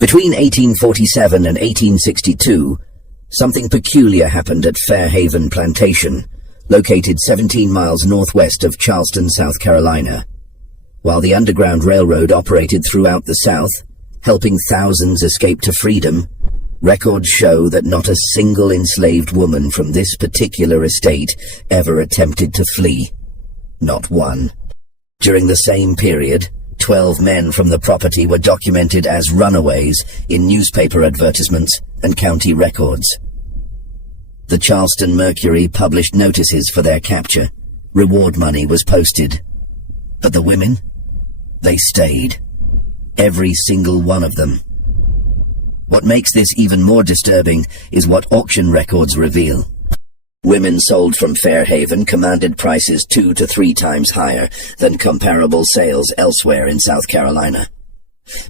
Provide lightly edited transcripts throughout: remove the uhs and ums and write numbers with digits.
Between 1847 and 1862, something peculiar happened at Fairhaven Plantation, located 17 miles northwest of Charleston, South Carolina. While the Underground Railroad operated throughout the South, helping thousands escape to freedom, records show that not a single enslaved woman from this particular estate ever attempted to flee. Not one. During the same period, 12 men from the property were documented as runaways in newspaper advertisements and county records. The Charleston Mercury published notices for their capture. Reward money was posted. But the women? They stayed. Every single one of them. What makes this even more disturbing is what auction records reveal. Women sold from Fairhaven commanded prices 2 to 3 times higher than comparable sales elsewhere in South Carolina.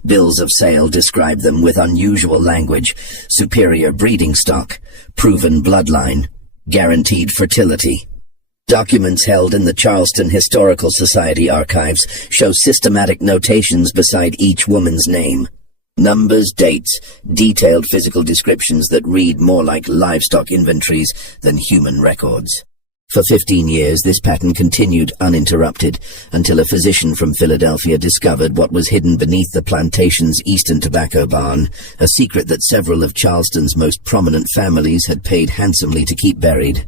Bills of sale describe them with unusual language: superior breeding stock, proven bloodline, guaranteed fertility. Documents held in the Charleston Historical Society archives show systematic notations beside each woman's name. Numbers, dates, detailed physical descriptions that read more like livestock inventories than human records. For 15 years, this pattern continued uninterrupted until a physician from Philadelphia discovered what was hidden beneath the plantation's eastern tobacco barn, a secret that several of Charleston's most prominent families had paid handsomely to keep buried.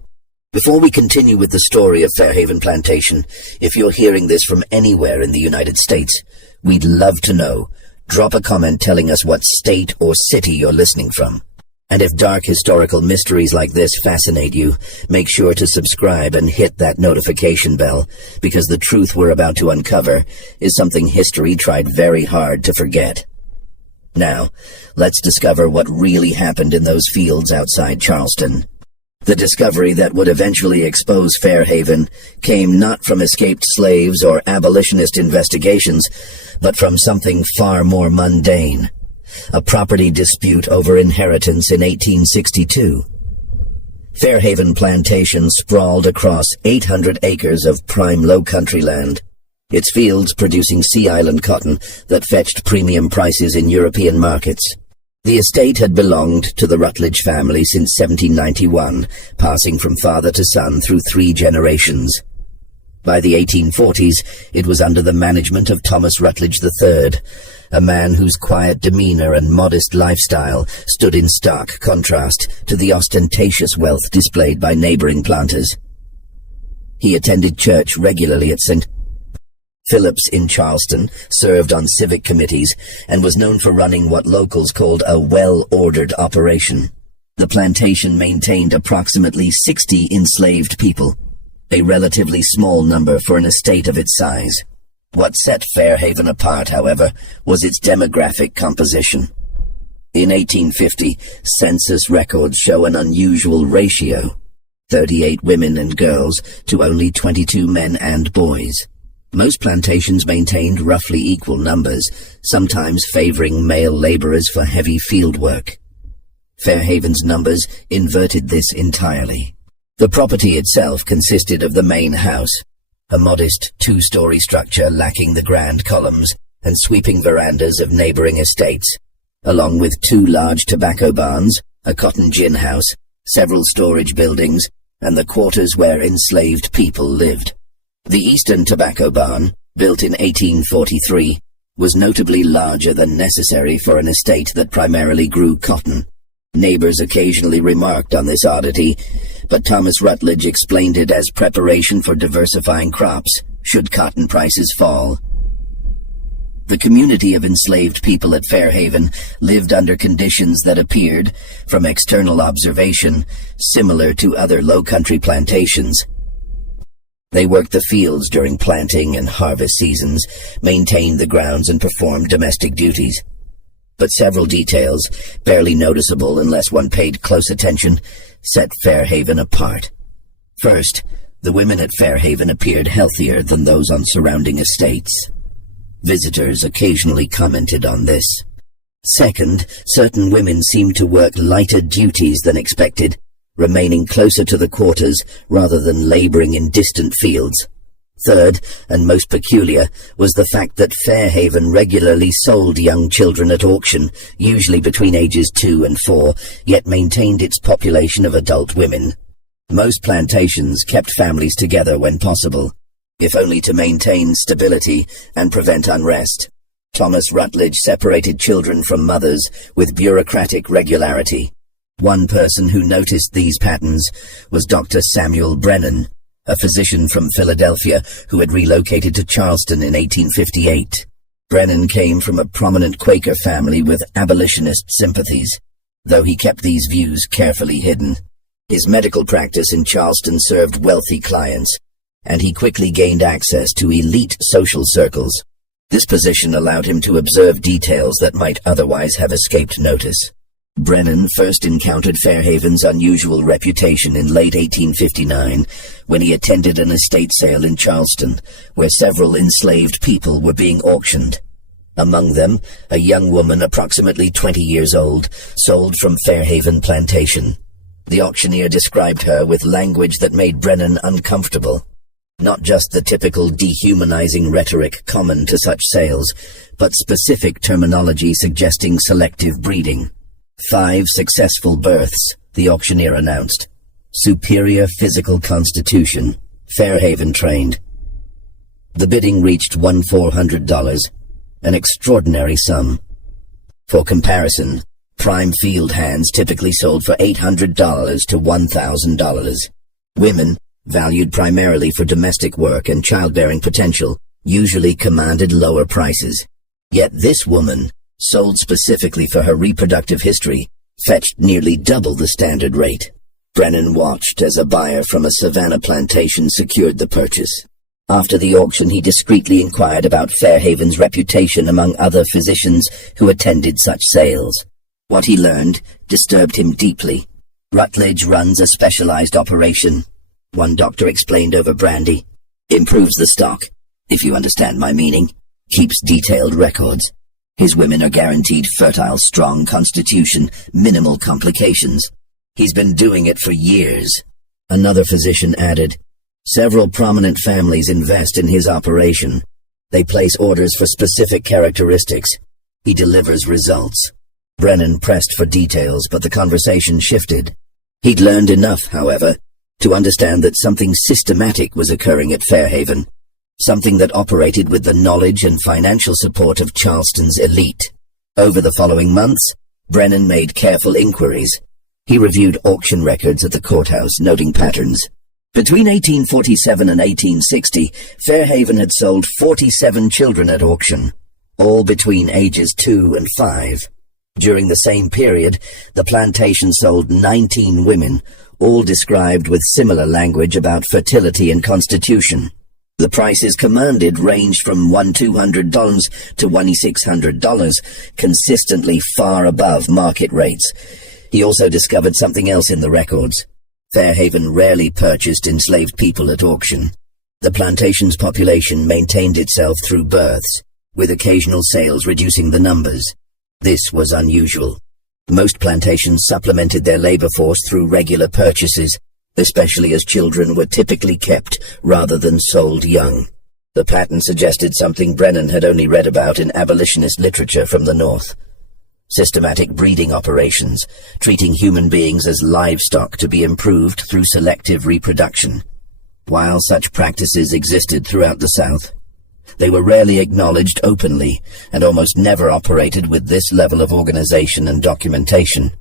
Before we continue with the story of Fairhaven Plantation, if you're hearing this from anywhere in the United States, we'd love to know. Drop a comment telling us what state or city you're listening from. And if dark historical mysteries like this fascinate you, make sure to subscribe and hit that notification bell, because the truth we're about to uncover is something history tried very hard to forget. Now, let's discover what really happened in those fields outside Charleston. The discovery that would eventually expose Fairhaven came not from escaped slaves or abolitionist investigations, but from something far more mundane. A property dispute over inheritance in 1862. Fairhaven Plantation sprawled across 800 acres of prime low-country land, its fields producing Sea Island cotton that fetched premium prices in European markets. The estate had belonged to the Rutledge family since 1791, passing from father to son through 3 generations. By the 1840s, it was under the management of Thomas Rutledge III, a man whose quiet demeanor and modest lifestyle stood in stark contrast to the ostentatious wealth displayed by neighboring planters. He attended church regularly at St. Philip's in Charleston, served on civic committees, and was known for running what locals called a well-ordered operation. The plantation maintained approximately 60 enslaved people, a relatively small number for an estate of its size. What set Fairhaven apart, however, was its demographic composition. In 1850, census records show an unusual ratio: 38 women and girls to only 22 men and boys. Most plantations maintained roughly equal numbers, sometimes favoring male laborers for heavy field work. Fairhaven's numbers inverted this entirely. The property itself consisted of the main house, a modest 2-story structure lacking the grand columns and sweeping verandas of neighboring estates, along with 2 large tobacco barns, a cotton gin house, several storage buildings, and the quarters where enslaved people lived. The Eastern Tobacco Barn, built in 1843, was notably larger than necessary for an estate that primarily grew cotton. Neighbors occasionally remarked on this oddity, but Thomas Rutledge explained it as preparation for diversifying crops should cotton prices fall. The community of enslaved people at Fairhaven lived under conditions that appeared, from external observation, similar to other low-country plantations. They worked the fields during planting and harvest seasons, maintained the grounds, and performed domestic duties. But several details, barely noticeable unless one paid close attention, set Fairhaven apart. First, the women at Fairhaven appeared healthier than those on surrounding estates. Visitors occasionally commented on this. Second, certain women seemed to work lighter duties than expected, remaining closer to the quarters rather than laboring in distant fields. Third, and most peculiar, was the fact that Fairhaven regularly sold young children at auction, usually between ages 2 and 4, yet maintained its population of adult women. Most plantations kept families together when possible, if only to maintain stability and prevent unrest. Thomas Rutledge separated children from mothers with bureaucratic regularity. One person who noticed these patterns was Dr. Samuel Brennan, a physician from Philadelphia who had relocated to Charleston in 1858. Brennan came from a prominent Quaker family with abolitionist sympathies, though he kept these views carefully hidden. His medical practice in Charleston served wealthy clients, and he quickly gained access to elite social circles. This position allowed him to observe details that might otherwise have escaped notice. Brennan first encountered Fairhaven's unusual reputation in late 1859 when he attended an estate sale in Charleston, where several enslaved people were being auctioned. Among them, a young woman approximately 20 years old, sold from Fairhaven Plantation. The auctioneer described her with language that made Brennan uncomfortable. Not just the typical dehumanizing rhetoric common to such sales, but specific terminology suggesting selective breeding. 5 successful births, the auctioneer announced. Superior physical constitution, Fairhaven trained. The bidding reached $1,400, an extraordinary sum. For comparison, prime field hands typically sold for $800 to $1,000. Women, valued primarily for domestic work and childbearing potential, usually commanded lower prices. Yet this woman, sold specifically for her reproductive history, fetched nearly double the standard rate. Brennan watched as a buyer from a Savannah plantation secured the purchase. After the auction, he discreetly inquired about Fairhaven's reputation among other physicians who attended such sales. What he learned disturbed him deeply. Rutledge runs a specialized operation, one doctor explained over brandy. Improves the stock, if you understand my meaning. Keeps detailed records. His women are guaranteed fertile, strong constitution, minimal complications. He's been doing it for years. Another physician added, several prominent families invest in his operation. They place orders for specific characteristics. He delivers results. Brennan pressed for details, but the conversation shifted. He'd learned enough, however, to understand that something systematic was occurring at Fairhaven. Something that operated with the knowledge and financial support of Charleston's elite. Over the following months, Brennan made careful inquiries. He reviewed auction records at the courthouse, noting patterns. Between 1847 and 1860, Fairhaven had sold 47 children at auction, all between ages 2 and 5. During the same period, the plantation sold 19 women, all described with similar language about fertility and constitution. The prices commanded ranged from $1,200 to $2,600, consistently far above market rates. He also discovered something else in the records. Fairhaven rarely purchased enslaved people at auction. The plantation's population maintained itself through births, with occasional sales reducing the numbers. This was unusual. Most plantations supplemented their labor force through regular purchases, especially as children were typically kept rather than sold young. The pattern suggested something Brennan had only read about in abolitionist literature from the North. Systematic breeding operations, treating human beings as livestock to be improved through selective reproduction. While such practices existed throughout the South, they were rarely acknowledged openly and almost never operated with this level of organization and documentation.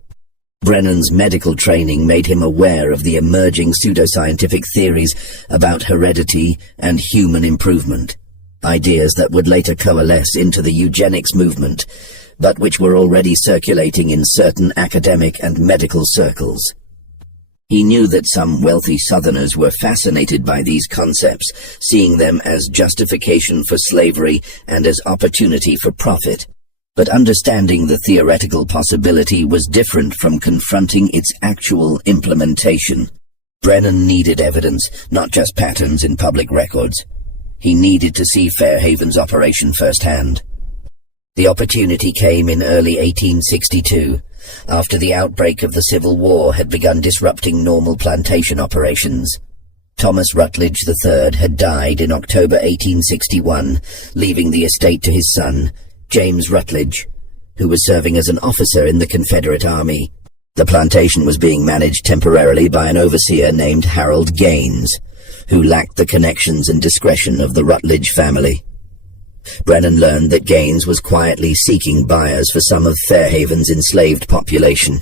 Brennan's medical training made him aware of the emerging pseudoscientific theories about heredity and human improvement, ideas that would later coalesce into the eugenics movement, but which were already circulating in certain academic and medical circles. He knew that some wealthy Southerners were fascinated by these concepts, seeing them as justification for slavery and as opportunity for profit. But understanding the theoretical possibility was different from confronting its actual implementation. Brennan needed evidence, not just patterns in public records. He needed to see Fairhaven's operation firsthand. The opportunity came in early 1862, after the outbreak of the Civil War had begun disrupting normal plantation operations. Thomas Rutledge III had died in October 1861, leaving the estate to his son, James Rutledge, who was serving as an officer in the Confederate Army. The plantation was being managed temporarily by an overseer named Harold Gaines, who lacked the connections and discretion of the Rutledge family. Brennan learned that Gaines was quietly seeking buyers for some of Fairhaven's enslaved population,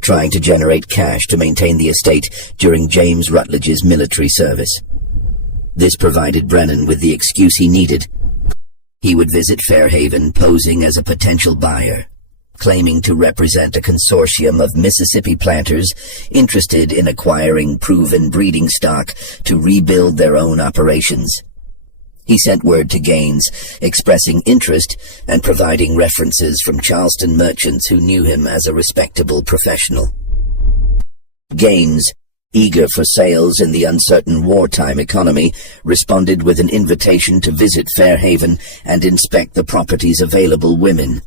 trying to generate cash to maintain the estate during James Rutledge's military service. This provided Brennan with the excuse he needed. He would visit Fairhaven posing as a potential buyer, claiming to represent a consortium of Mississippi planters interested in acquiring proven breeding stock to rebuild their own operations. He sent word to Gaines, expressing interest and providing references from Charleston merchants who knew him as a respectable professional. Gaines, eager for sales in the uncertain wartime economy, responded with an invitation to visit Fairhaven and inspect the property's available women.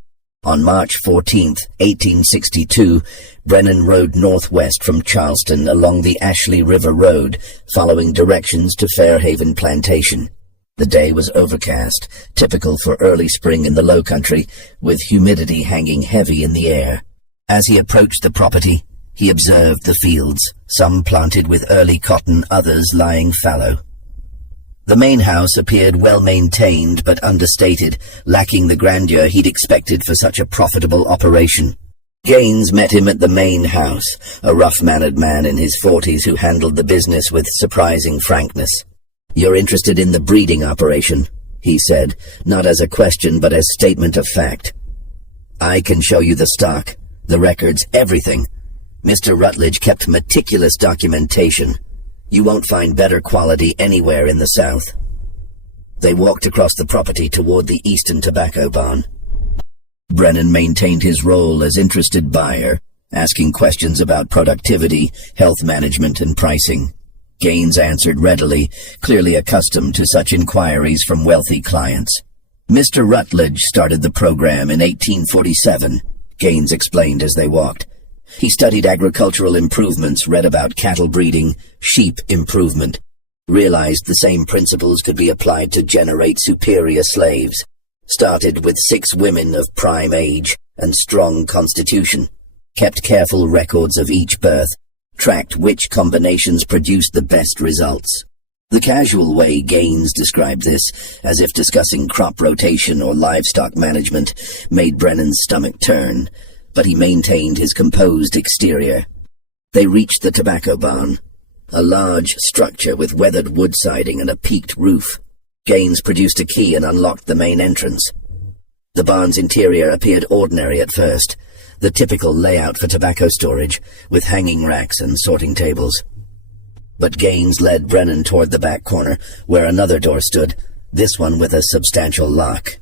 On March 14, 1862, Brennan rode northwest from Charleston along the Ashley River Road, following directions to Fairhaven Plantation. The day was overcast, typical for early spring in the Low Country, with humidity hanging heavy in the air. As he approached the property, he observed the fields, some planted with early cotton, others lying fallow. The main house appeared well-maintained but understated, lacking the grandeur he'd expected for such a profitable operation. Gaines met him at the main house, a rough-mannered man in his 40s who handled the business with surprising frankness. "You're interested in the breeding operation," he said, not as a question but as statement of fact. "I can show you the stock, the records, everything. Mr. Rutledge kept meticulous documentation. You won't find better quality anywhere in the South." They walked across the property toward the Eastern Tobacco Barn. Brennan maintained his role as interested buyer, asking questions about productivity, health management, and pricing. Gaines answered readily, clearly accustomed to such inquiries from wealthy clients. "Mr. Rutledge started the program in 1847, Gaines explained as they walked. He studied agricultural improvements, read about cattle breeding, sheep improvement, realized the same principles could be applied to generate superior slaves. Started with 6 women of prime age and strong constitution, kept careful records of each birth, tracked which combinations produced the best results." The casual way Gaines described this, as if discussing crop rotation or livestock management, made Brennan's stomach turn, but he maintained his composed exterior. They reached the tobacco barn, a large structure with weathered wood siding and a peaked roof. Gaines produced a key and unlocked the main entrance. The barn's interior appeared ordinary at first, the typical layout for tobacco storage, with hanging racks and sorting tables. But Gaines led Brennan toward the back corner, where another door stood, this one with a substantial lock.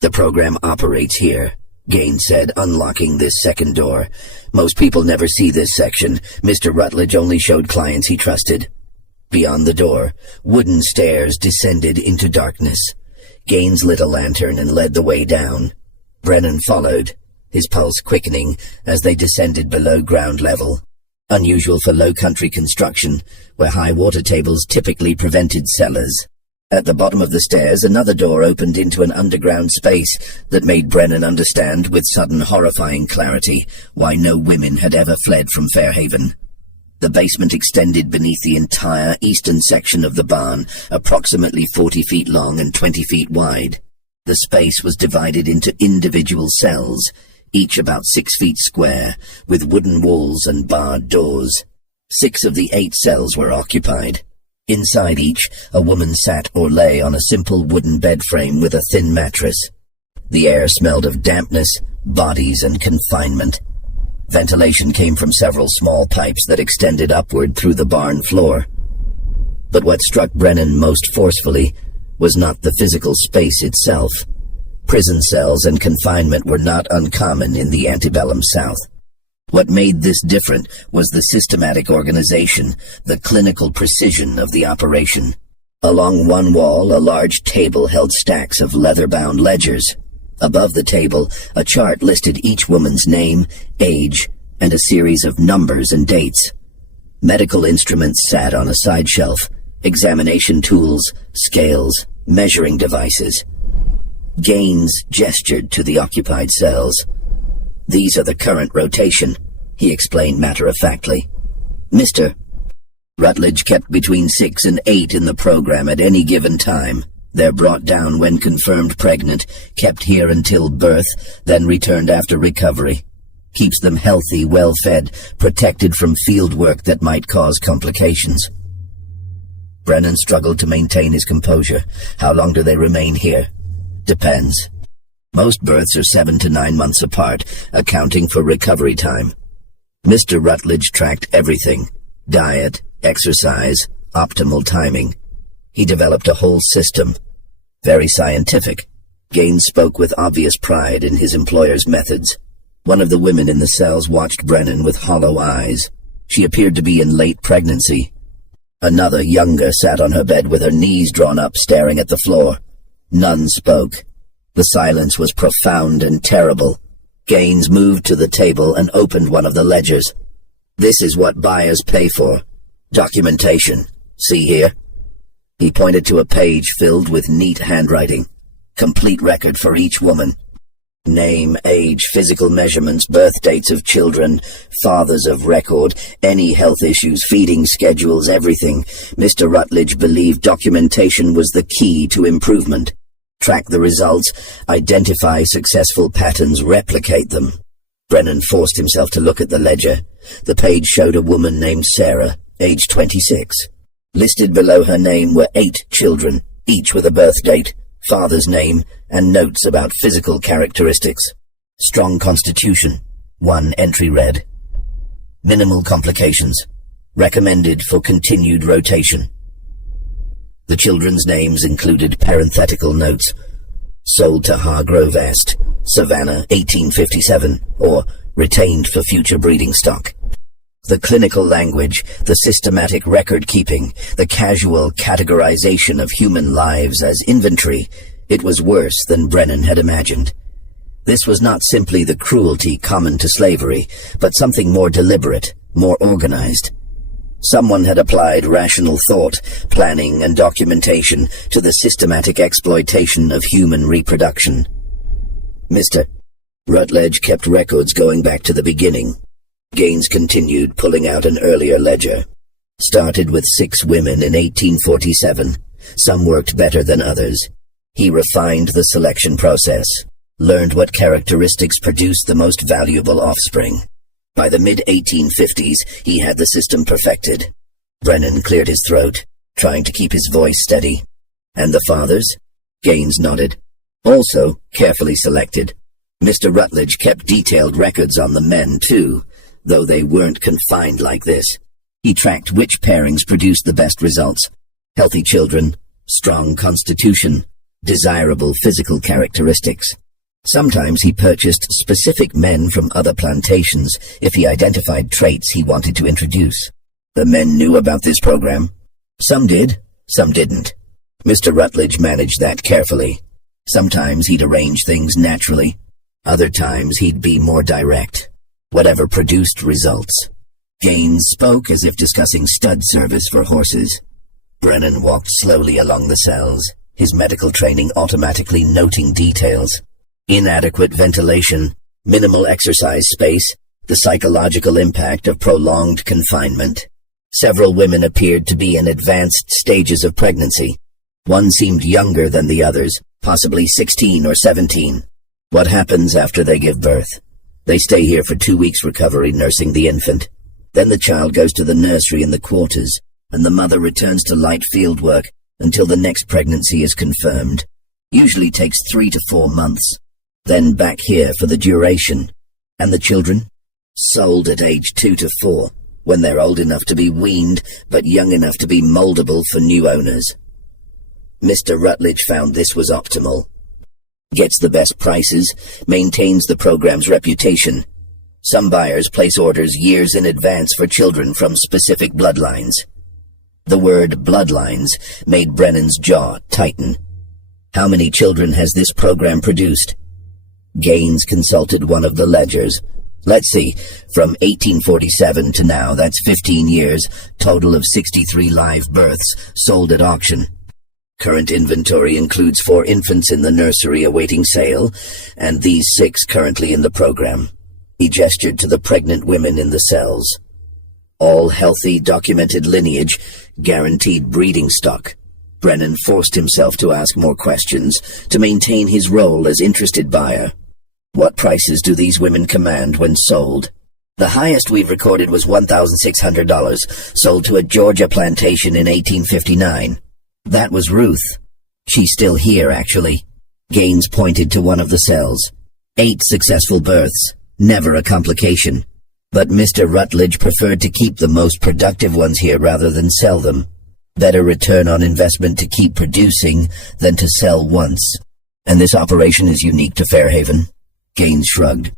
"The program operates here," Gaines said, unlocking this second door. "Most people never see this section. Mr. Rutledge only showed clients he trusted." Beyond the door, wooden stairs descended into darkness. Gaines lit a lantern and led the way down. Brennan followed, his pulse quickening as they descended below ground level. Unusual for low-country construction, where high water tables typically prevented cellars. At the bottom of the stairs, another door opened into an underground space that made Brennan understand with sudden horrifying clarity why no women had ever fled from Fairhaven. The basement extended beneath the entire eastern section of the barn, approximately 40 feet long and 20 feet wide. The space was divided into individual cells, each about 6 feet square, with wooden walls and barred doors. 6 of the 8 cells were occupied. Inside each, a woman sat or lay on a simple wooden bed frame with a thin mattress. The air smelled of dampness, bodies, and confinement. Ventilation came from several small pipes that extended upward through the barn floor. But what struck Brennan most forcefully was not the physical space itself. Prison cells and confinement were not uncommon in the antebellum South. What made this different was the systematic organization, the clinical precision of the operation. Along one wall, a large table held stacks of leather-bound ledgers. Above the table, a chart listed each woman's name, age, and a series of numbers and dates. Medical instruments sat on a side shelf, examination tools, scales, measuring devices. Gaines gestured to the occupied cells. "These are the current rotation," he explained matter-of-factly. "Mr. Rutledge kept between 6 and 8 in the program at any given time. They're brought down when confirmed pregnant, kept here until birth, then returned after recovery. Keeps them healthy, well-fed, protected from field work that might cause complications." Brennan struggled to maintain his composure. "How long do they remain here?" "Depends. Most births are 7 to 9 months apart, accounting for recovery time." Mr. Rutledge tracked everything: diet, exercise, optimal timing. He developed a whole system. Very scientific. Gaines spoke with obvious pride in his employer's methods. One of the women in the cells watched Brennan with hollow eyes. She appeared to be in late pregnancy. Another, younger, sat on her bed with her knees drawn up, staring at the floor. None spoke. The silence was profound and terrible. Gaines moved to the table and opened one of the ledgers. "This is what buyers pay for. Documentation. See here?" He pointed to a page filled with neat handwriting. "Complete record for each woman. Name, age, physical measurements, birth dates of children, fathers of record, any health issues, feeding schedules, everything." Mr. Rutledge believed documentation was the key to improvement. Track the results, identify successful patterns, replicate them. Brennan forced himself to look at the ledger. The page showed a woman named Sarah, age 26. Listed below her name were 8 children, each with a birth date, father's name, and notes about physical characteristics. Strong constitution. One entry read: "Minimal complications. Recommended for continued rotation." The children's names included parenthetical notes: "Sold to Hargrove Est, Savannah, 1857, or retained for future breeding stock." The clinical language, the systematic record-keeping, the casual categorization of human lives as inventory, it was worse than Brennan had imagined. This was not simply the cruelty common to slavery, but something more deliberate, more organized. Someone had applied rational thought, planning, and documentation to the systematic exploitation of human reproduction. Mr. Rutledge kept records going back to the beginning. Gaines continued, pulling out an earlier ledger. Started with 6 women in 1847. Some worked better than others. He refined the selection process, learned what characteristics produced the most valuable offspring. By the mid-1850s, he had the system perfected. Brennan cleared his throat, trying to keep his voice steady. "And the fathers?" Gaines nodded. "Also carefully selected. Mr. Rutledge kept detailed records on the men, too, though they weren't confined like this. He tracked which pairings produced the best results: healthy children, strong constitution, desirable physical characteristics. Sometimes he purchased specific men from other plantations if he identified traits he wanted to introduce. The men knew about this program. Some did, some didn't. Mr. Rutledge managed that carefully. Sometimes he'd arrange things naturally. Other times he'd be more direct. Whatever produced results. Gaines spoke as if discussing stud service for horses. Brennan walked slowly along the cells, his medical training automatically noting details. Inadequate ventilation, minimal exercise space, the psychological impact of prolonged confinement. Several women appeared to be in advanced stages of pregnancy. One seemed younger than the others, possibly 16 or 17. What happens after they give birth? They stay here for 2 weeks recovery, nursing the infant. Then the child goes to the nursery in the quarters, and the mother returns to light field work until the next pregnancy is confirmed. Usually takes 3 to 4 months. Then back here for the duration. And the children? Sold at age 2 to 4, when they're old enough to be weaned, but young enough to be moldable for new owners. Mr. Rutledge found this was optimal. Gets the best prices, maintains the program's reputation. Some buyers place orders years in advance for children from specific bloodlines. The word bloodlines made Brennan's jaw tighten. How many children has this program produced? Gaines consulted one of the ledgers. Let's see, from 1847 to now, that's 15 years, total of 63 live births sold at auction. Current inventory includes 4 infants in the nursery awaiting sale, and these 6 currently in the program. He gestured to the pregnant women in the cells. All healthy, documented lineage, guaranteed breeding stock. Brennan forced himself to ask more questions to maintain his role as interested buyer. What prices do these women command when sold? The highest we've recorded was $1,600, sold to a Georgia plantation in 1859. That was Ruth. She's still here, actually. Gaines pointed to one of the cells. 8 successful births, never a complication. But Mr. Rutledge preferred to keep the most productive ones here rather than sell them. Better return on investment to keep producing than to sell once. And this operation is unique to Fairhaven? Gaines shrugged.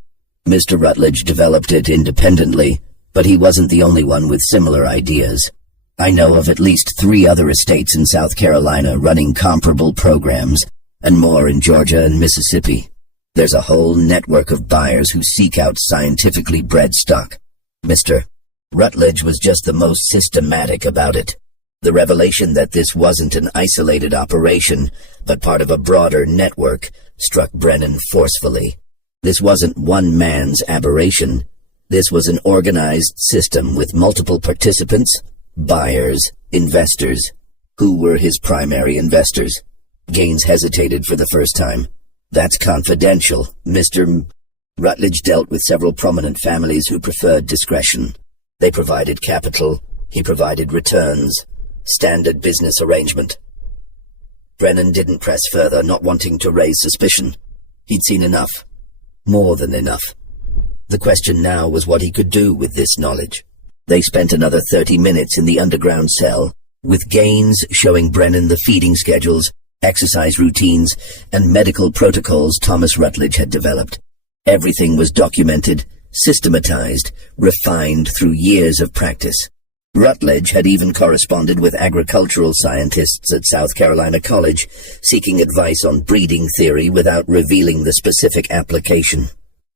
Mr. Rutledge developed it independently, but he wasn't the only one with similar ideas. I know of at least 3 other estates in South Carolina running comparable programs, and more in Georgia and Mississippi. There's a whole network of buyers who seek out scientifically bred stock. Mr. Rutledge was just the most systematic about it. The revelation that this wasn't an isolated operation, but part of a broader network, struck Brennan forcefully. This wasn't one man's aberration. This was an organized system with multiple participants, buyers, investors. Who were his primary investors? Gaines hesitated for the first time. That's confidential, Mr. Rutledge dealt with several prominent families who preferred discretion. They provided capital, he provided returns. Standard business arrangement. Brennan didn't press further, not wanting to raise suspicion. He'd seen enough. More than enough. The question now was what he could do with this knowledge. They spent another 30 minutes in the underground cell, with Gaines showing Brennan the feeding schedules, exercise routines, and medical protocols Thomas Rutledge had developed. Everything was documented, systematized, refined through years of practice. Rutledge had even corresponded with agricultural scientists at South Carolina College, seeking advice on breeding theory without revealing the specific application.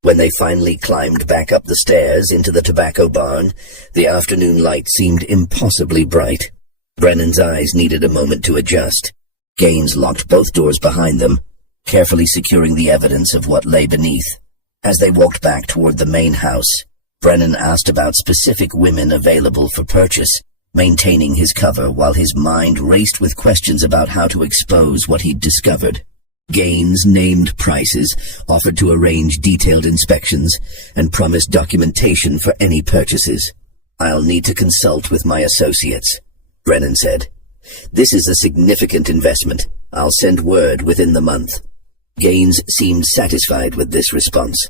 When they finally climbed back up the stairs into the tobacco barn, the afternoon light seemed impossibly bright. Brennan's eyes needed a moment to adjust. Gaines locked both doors behind them, carefully securing the evidence of what lay beneath. As they walked back toward the main house, Brennan asked about specific women available for purchase, maintaining his cover while his mind raced with questions about how to expose what he'd discovered. Gaines named prices, offered to arrange detailed inspections, and promised documentation for any purchases. "I'll need to consult with my associates," Brennan said. "This is a significant investment. I'll send word within the month." Gaines seemed satisfied with this response.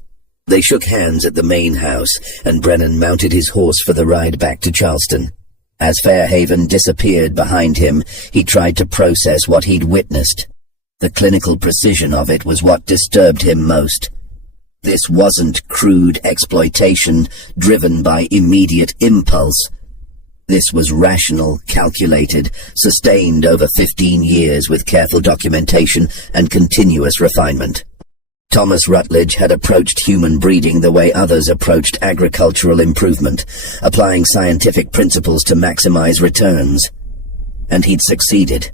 They shook hands at the main house, and Brennan mounted his horse for the ride back to Charleston. As Fairhaven disappeared behind him, he tried to process what he'd witnessed. The clinical precision of it was what disturbed him most. This wasn't crude exploitation driven by immediate impulse. This was rational, calculated, sustained over 15 years with careful documentation and continuous refinement. Thomas Rutledge had approached human breeding the way others approached agricultural improvement, applying scientific principles to maximize returns. And he'd succeeded.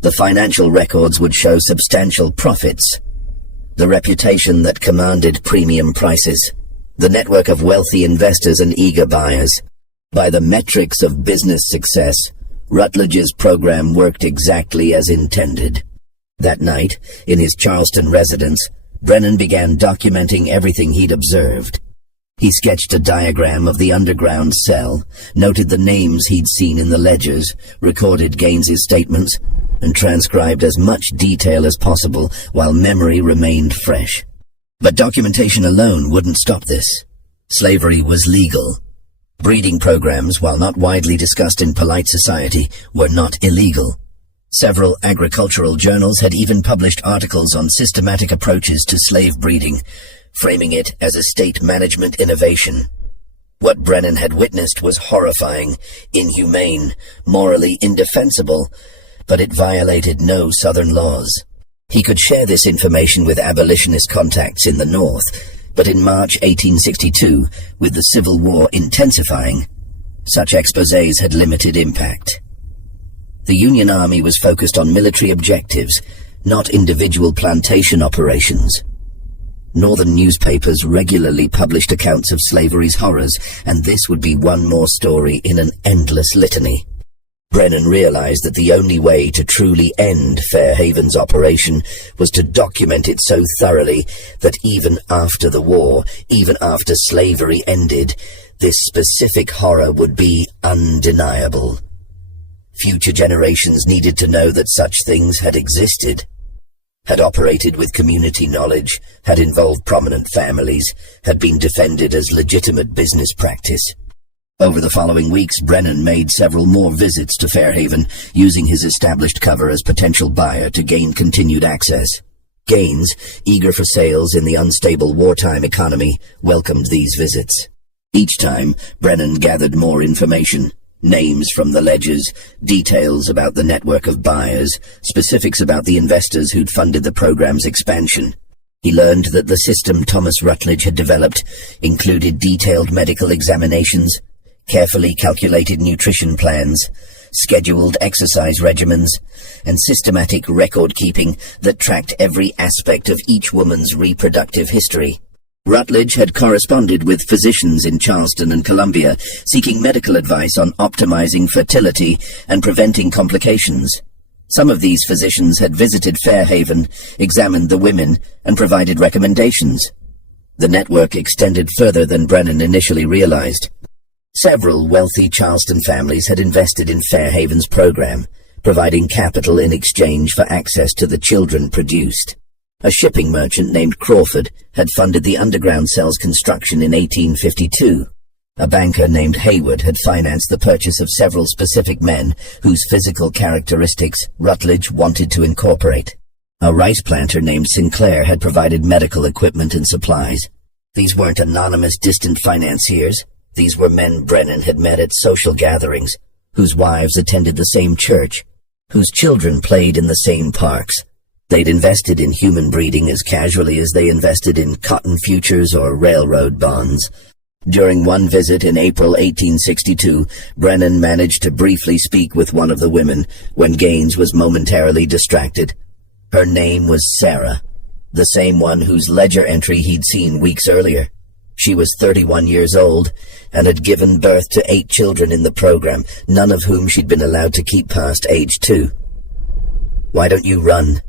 The financial records would show substantial profits. The reputation that commanded premium prices. The network of wealthy investors and eager buyers. By the metrics of business success, Rutledge's program worked exactly as intended. That night, in his Charleston residence, Brennan began documenting everything he'd observed. He sketched a diagram of the underground cell, noted the names he'd seen in the ledgers, recorded Gaines's statements, and transcribed as much detail as possible while memory remained fresh. But documentation alone wouldn't stop this. Slavery was legal. Breeding programs, while not widely discussed in polite society, were not illegal. Several agricultural journals had even published articles on systematic approaches to slave breeding, framing it as a state management innovation. What Brennan had witnessed was horrifying, inhumane, morally indefensible, but it violated no Southern laws. He could share this information with abolitionist contacts in the North, But in March 1862, with the Civil War intensifying, such exposés had limited impact. The Union Army was focused on military objectives, not individual plantation operations. Northern newspapers regularly published accounts of slavery's horrors, and this would be one more story in an endless litany. Brennan realized that the only way to truly end Fairhaven's operation was to document it so thoroughly that even after the war, even after slavery ended, this specific horror would be undeniable. Future generations needed to know that such things had existed, had operated with community knowledge, had involved prominent families, had been defended as legitimate business practice. Over the following weeks, Brennan made several more visits to Fairhaven, using his established cover as potential buyer to gain continued access. Gaines, eager for sales in the unstable wartime economy, welcomed these visits. Each time, Brennan gathered more information. Names from the ledgers, details about the network of buyers, specifics about the investors who'd funded the program's expansion. He learned that the system Thomas Rutledge had developed included detailed medical examinations, carefully calculated nutrition plans, scheduled exercise regimens, and systematic record-keeping that tracked every aspect of each woman's reproductive history. Rutledge had corresponded with physicians in Charleston and Columbia, seeking medical advice on optimizing fertility and preventing complications. Some of these physicians had visited Fairhaven, examined the women, and provided recommendations. The network extended further than Brennan initially realized. Several wealthy Charleston families had invested in Fairhaven's program, providing capital in exchange for access to the children produced. A shipping merchant named Crawford had funded the underground cell's construction in 1852. A banker named Hayward had financed the purchase of several specific men whose physical characteristics Rutledge wanted to incorporate. A rice planter named Sinclair had provided medical equipment and supplies. These weren't anonymous, distant financiers. These were men Brennan had met at social gatherings, whose wives attended the same church, whose children played in the same parks. They'd invested in human breeding as casually as they invested in cotton futures or railroad bonds. During one visit in April 1862, Brennan managed to briefly speak with one of the women when Gaines was momentarily distracted. Her name was Sarah, the same one whose ledger entry he'd seen weeks earlier. She was 31 years old and had given birth to 8 children in the program, none of whom she'd been allowed to keep past age 2. "Why don't you run?"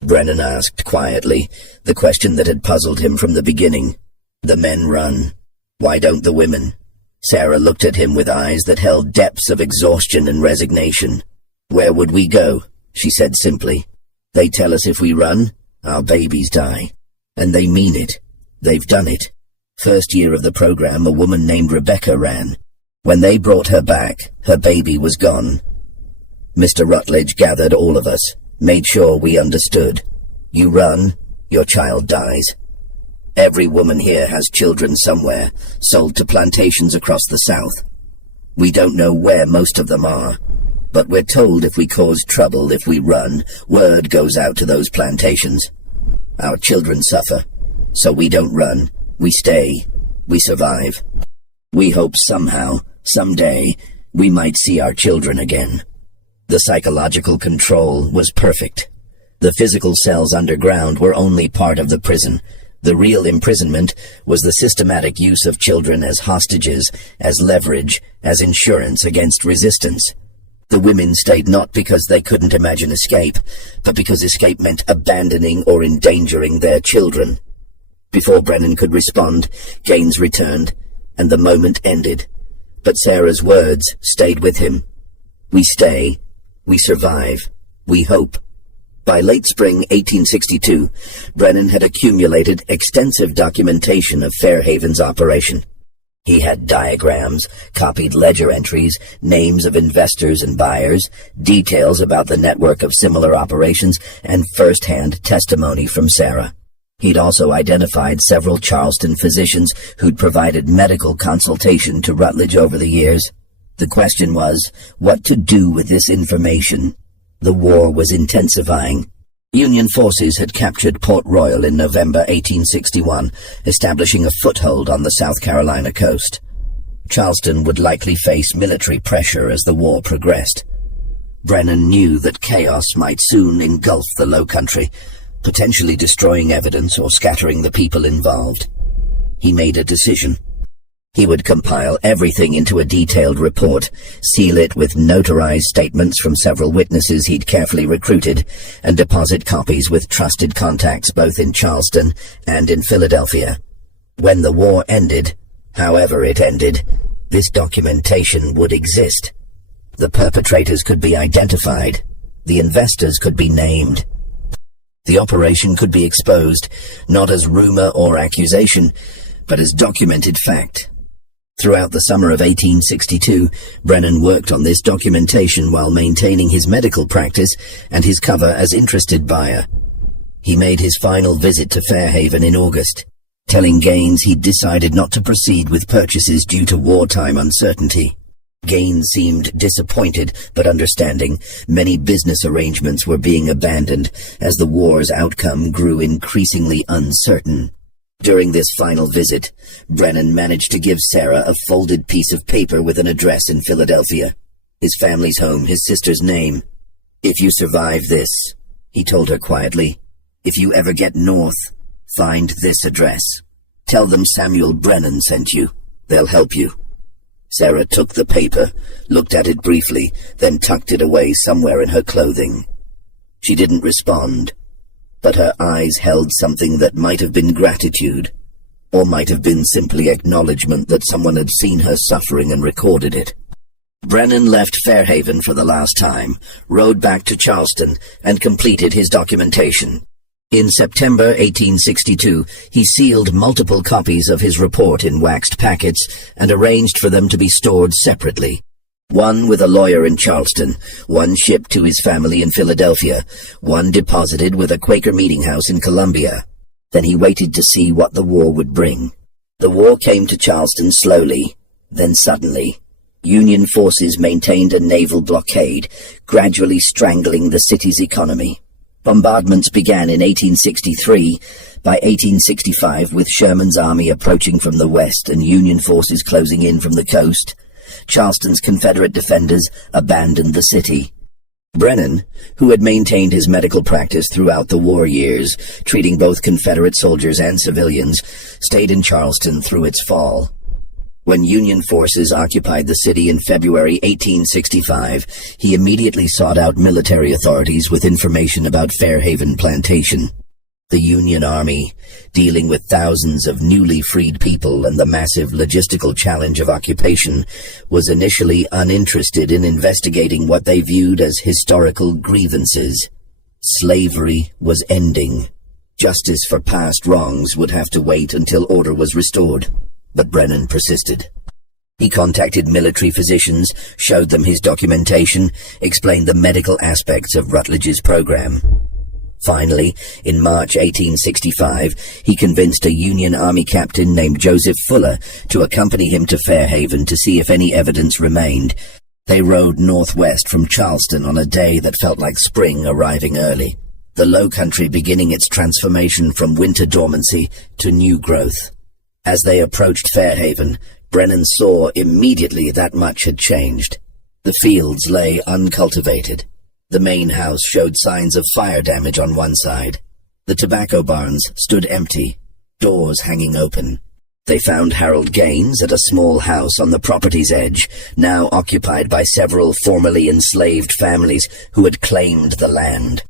Brennan asked quietly, the question that had puzzled him from the beginning. The men run. Why don't the women? Sarah looked at him with eyes that held depths of exhaustion and resignation. "Where would we go?" she said simply. "They tell us if we run, our babies die. And they mean it. They've done it. First year of the program, a woman named Rebecca ran. When they brought her back, her baby was gone. Mr. Rutledge gathered all of us, made sure we understood. You run, your child dies. Every woman here has children somewhere, sold to plantations across the South. We don't know where most of them are, but we're told if we cause trouble, if we run, word goes out to those plantations. Our children suffer, so we don't run. We stay. We survive. We hope somehow, someday, we might see our children again." The psychological control was perfect. The physical cells underground were only part of the prison. The real imprisonment was the systematic use of children as hostages, as leverage, as insurance against resistance. The women stayed not because they couldn't imagine escape, but because escape meant abandoning or endangering their children. Before Brennan could respond, Gaines returned, and the moment ended. But Sarah's words stayed with him. We stay. We survive. We hope. By late spring 1862, Brennan had accumulated extensive documentation of Fairhaven's operation. He had diagrams, copied ledger entries, names of investors and buyers, details about the network of similar operations, and first-hand testimony from Sarah. He'd also identified several Charleston physicians who'd provided medical consultation to Rutledge over the years. The question was, what to do with this information? The war was intensifying. Union forces had captured Port Royal in November 1861, establishing a foothold on the South Carolina coast. Charleston would likely face military pressure as the war progressed. Brennan knew that chaos might soon engulf the Low Country, potentially destroying evidence or scattering the people involved. He made a decision. He would compile everything into a detailed report, seal it with notarized statements from several witnesses he'd carefully recruited, and deposit copies with trusted contacts both in Charleston and in Philadelphia. When the war ended, however it ended, this documentation would exist. The perpetrators could be identified. The investors could be named. The operation could be exposed, not as rumor or accusation, but as documented fact. Throughout the summer of 1862, Brennan worked on this documentation while maintaining his medical practice and his cover as interested buyer. He made his final visit to Fairhaven in August, telling Gaines he'd decided not to proceed with purchases due to wartime uncertainty. Gaines seemed disappointed but understanding. Many business arrangements were being abandoned as the war's outcome grew increasingly uncertain. During this final visit, Brennan managed to give Sarah a folded piece of paper with an address in Philadelphia, his family's home, his sister's name. "If you survive this," he told her quietly, "if you ever get north, find this address. Tell them Samuel Brennan sent you. They'll help you." Sarah took the paper, looked at it briefly, then tucked it away somewhere in her clothing. She didn't respond, but her eyes held something that might have been gratitude, or might have been simply acknowledgement that someone had seen her suffering and recorded it. Brennan left Fairhaven for the last time, rode back to Charleston, and completed his documentation. In September 1862, he sealed multiple copies of his report in waxed packets and arranged for them to be stored separately. One with a lawyer in Charleston, one shipped to his family in Philadelphia, one deposited with a Quaker meeting house in Columbia. Then he waited to see what the war would bring. The war came to Charleston slowly, then suddenly. Union forces maintained a naval blockade, gradually strangling the city's economy. Bombardments began in 1863. By 1865, with Sherman's army approaching from the west and Union forces closing in from the coast, Charleston's Confederate defenders abandoned the city. Brennan, who had maintained his medical practice throughout the war years, treating both Confederate soldiers and civilians, stayed in Charleston through its fall. When Union forces occupied the city in February 1865, he immediately sought out military authorities with information about Fairhaven Plantation. The Union Army, dealing with thousands of newly freed people and the massive logistical challenge of occupation, was initially uninterested in investigating what they viewed as historical grievances. Slavery was ending. Justice for past wrongs would have to wait until order was restored. But Brennan persisted. He contacted military physicians, showed them his documentation, explained the medical aspects of Rutledge's program. Finally, in March 1865, he convinced a Union Army captain named Joseph Fuller to accompany him to Fairhaven to see if any evidence remained. They rode northwest from Charleston on a day that felt like spring arriving early, the Low Country beginning its transformation from winter dormancy to new growth. As they approached Fairhaven, Brennan saw immediately that much had changed. The fields lay uncultivated. The main house showed signs of fire damage on one side. The tobacco barns stood empty, doors hanging open. They found Harold Gaines at a small house on the property's edge, now occupied by several formerly enslaved families who had claimed the land.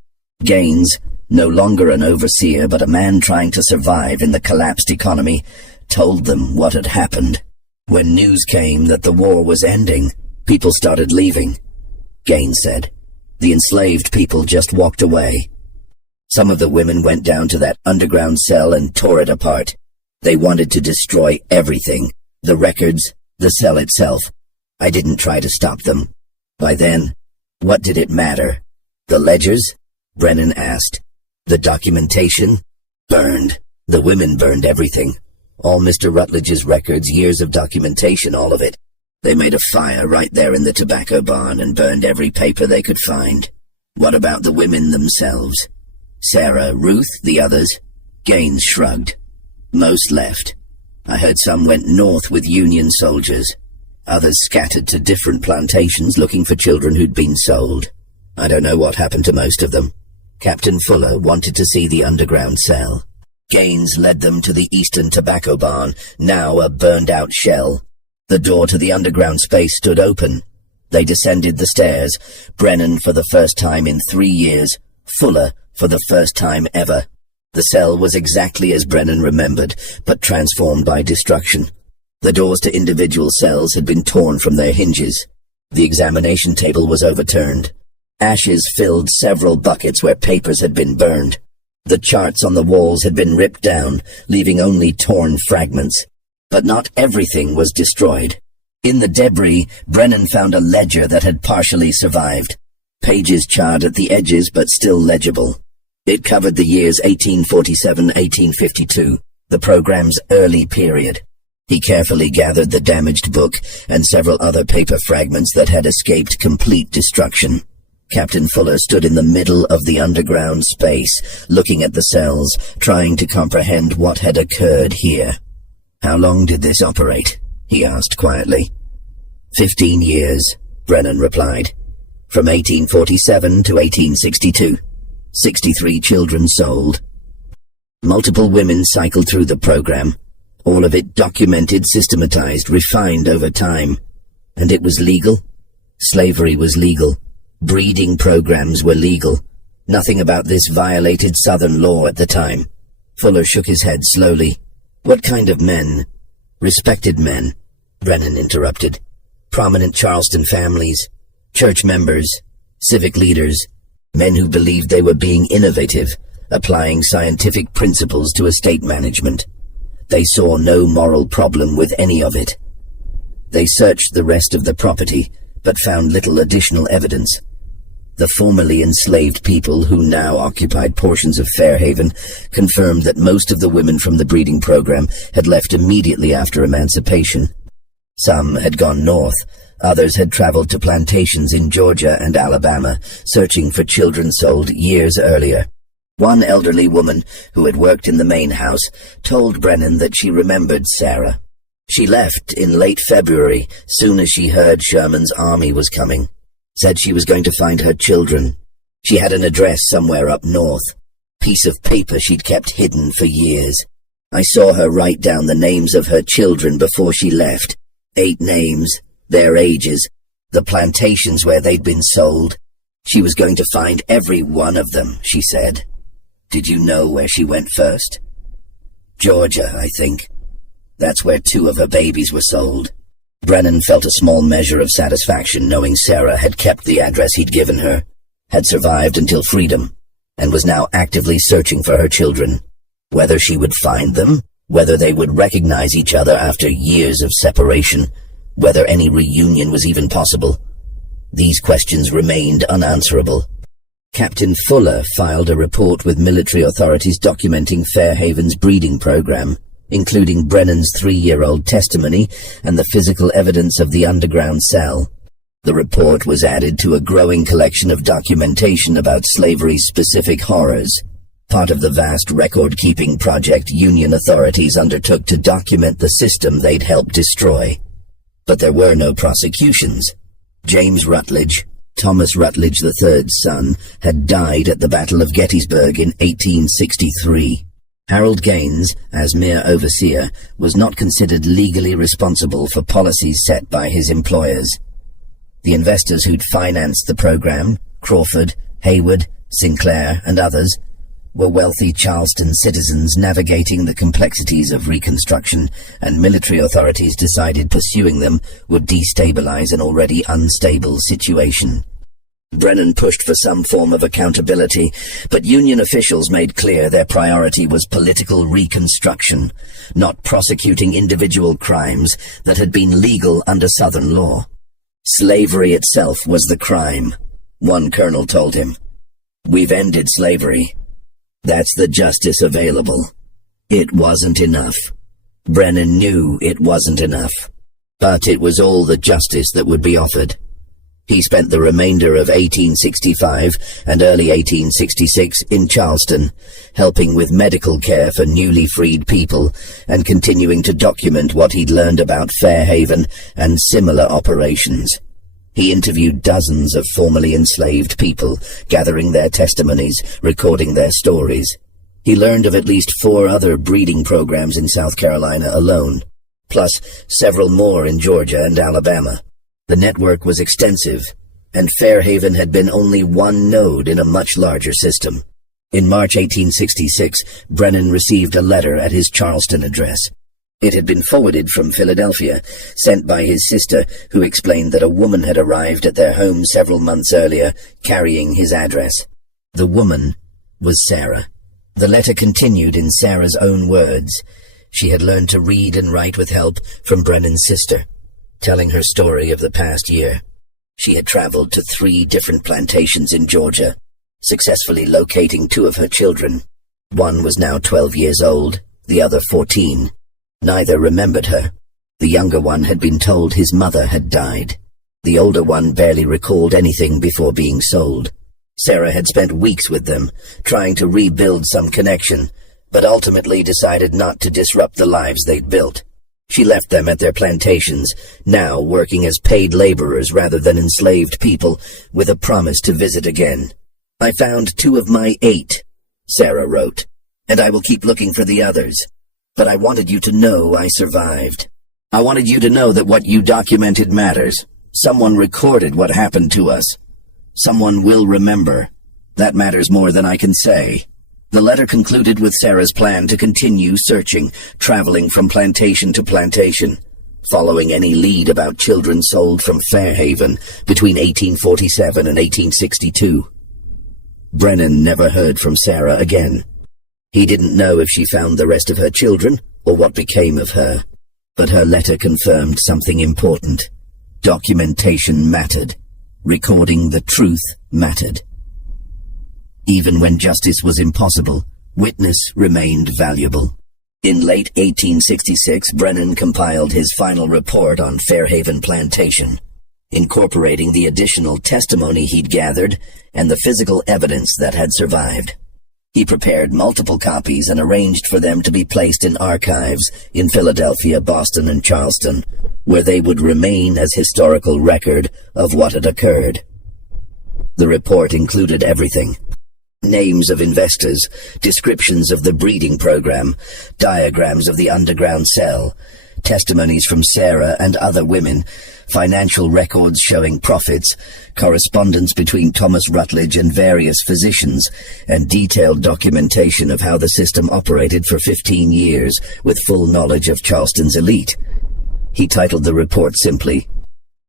Gaines, no longer an overseer but a man trying to survive in the collapsed economy, told them what had happened. When news came that the war was ending, people started leaving. Gaines said, "The enslaved people just walked away. Some of the women went down to that underground cell and tore it apart. They wanted to destroy everything, the records, the cell itself. I didn't try to stop them. By then, what did it matter? The ledgers?" Brennan asked. "The documentation? Burned. The women burned everything. All Mr. Rutledge's records, years of documentation, all of it. They made a fire right there in the tobacco barn and burned every paper they could find. What about the women themselves? Sarah, Ruth, the others? Gaines shrugged. Most left. I heard some went north with Union soldiers. Others scattered to different plantations looking for children who'd been sold. I don't know what happened to most of them. Captain Fuller wanted to see the underground cell. Gaines led them to the Eastern Tobacco Barn, now a burned-out shell. The door to the underground space stood open. They descended the stairs, Brennan for the first time in 3 years, Fuller for the first time ever. The cell was exactly as Brennan remembered, but transformed by destruction. The doors to individual cells had been torn from their hinges. The examination table was overturned. Ashes filled several buckets where papers had been burned. The charts on the walls had been ripped down, leaving only torn fragments. But not everything was destroyed. In the debris, Brennan found a ledger that had partially survived. Pages charred at the edges but still legible. It covered the years 1847-1852, the program's early period. He carefully gathered the damaged book and several other paper fragments that had escaped complete destruction. Captain Fuller stood in the middle of the underground space, looking at the cells, trying to comprehend what had occurred here. "How long did this operate?" he asked quietly. 15 years, Brennan replied. From 1847 to 1862. 63 children sold. Multiple women cycled through the program. All of it documented, systematized, refined over time. And it was legal. Slavery was legal. Breeding programs were legal. Nothing about this violated Southern law at the time. Fuller shook his head slowly. "What kind of men?" "Respected men," Brennan interrupted. "Prominent Charleston families, church members, civic leaders, men who believed they were being innovative, applying scientific principles to estate management. They saw no moral problem with any of it. They searched the rest of the property, but found little additional evidence. The formerly enslaved people who now occupied portions of Fairhaven confirmed that most of the women from the breeding program had left immediately after emancipation. Some had gone north, others had traveled to plantations in Georgia and Alabama, searching for children sold years earlier. One elderly woman, who had worked in the main house, told Brennan that she remembered Sarah. She left in late February, soon as she heard Sherman's army was coming. Said she was going to find her children. She had an address somewhere up north. Piece of paper she'd kept hidden for years. I saw her write down the names of her children before she left. 8 names, their ages, the plantations where they'd been sold. She was going to find every one of them, she said. Did you know where she went first? Georgia, I think. That's where 2 of her babies were sold. Brennan felt a small measure of satisfaction knowing Sarah had kept the address he'd given her, had survived until freedom, and was now actively searching for her children. Whether she would find them, whether they would recognize each other after years of separation, whether any reunion was even possible. These questions remained unanswerable. Captain Fuller filed a report with military authorities documenting Fairhaven's breeding program, including Brennan's 3-year-old testimony and the physical evidence of the underground cell. The report was added to a growing collection of documentation about slavery's specific horrors, part of the vast record-keeping project Union authorities undertook to document the system they'd helped destroy. But there were no prosecutions. James Rutledge, Thomas Rutledge III's son, had died at the Battle of Gettysburg in 1863. Harold Gaines, as mere overseer, was not considered legally responsible for policies set by his employers. The investors who'd financed the program, Crawford, Hayward, Sinclair, and others, were wealthy Charleston citizens navigating the complexities of Reconstruction, and military authorities decided pursuing them would destabilize an already unstable situation. Brennan pushed for some form of accountability, but Union officials made clear their priority was political reconstruction, not prosecuting individual crimes that had been legal under Southern law. Slavery itself was the crime, one colonel told him. "We've ended slavery. That's the justice available." It wasn't enough. Brennan knew it wasn't enough. But it was all the justice that would be offered. He spent the remainder of 1865 and early 1866 in Charleston, helping with medical care for newly freed people and continuing to document what he'd learned about Fairhaven and similar operations. He interviewed dozens of formerly enslaved people, gathering their testimonies, recording their stories. He learned of at least 4 other breeding programs in South Carolina alone, plus several more in Georgia and Alabama. The network was extensive, and Fairhaven had been only one node in a much larger system. In March 1866, Brennan received a letter at his Charleston address. It had been forwarded from Philadelphia, sent by his sister, who explained that a woman had arrived at their home several months earlier, carrying his address. The woman was Sarah. The letter continued in Sarah's own words. She had learned to read and write with help from Brennan's sister, telling her story of the past year. She had traveled to 3 different plantations in Georgia, successfully locating 2 of her children. One was now 12 years old, the other 14. Neither remembered her. The younger one had been told his mother had died. The older one barely recalled anything before being sold. Sarah had spent weeks with them, trying to rebuild some connection, but ultimately decided not to disrupt the lives they'd built. She left them at their plantations, now working as paid laborers rather than enslaved people, with a promise to visit again. "I found 2 of my 8, Sarah wrote, "and I will keep looking for the others. But I wanted you to know I survived. I wanted you to know that what you documented matters. Someone recorded what happened to us. Someone will remember. That matters more than I can say." The letter concluded with Sarah's plan to continue searching, traveling from plantation to plantation, following any lead about children sold from Fairhaven between 1847 and 1862. Brennan never heard from Sarah again. He didn't know if she found the rest of her children or what became of her, but her letter confirmed something important. Documentation mattered. Recording the truth mattered. Even when justice was impossible, witness remained valuable. In late 1866, Brennan compiled his final report on Fairhaven Plantation, incorporating the additional testimony he'd gathered and the physical evidence that had survived. He prepared multiple copies and arranged for them to be placed in archives in Philadelphia, Boston, and Charleston, where they would remain as historical record of what had occurred. The report included everything: names of investors, descriptions of the breeding program, diagrams of the underground cell, testimonies from Sarah and other women, financial records showing profits, correspondence between Thomas Rutledge and various physicians, and detailed documentation of how the system operated for 15 years with full knowledge of Charleston's elite. He titled the report simply,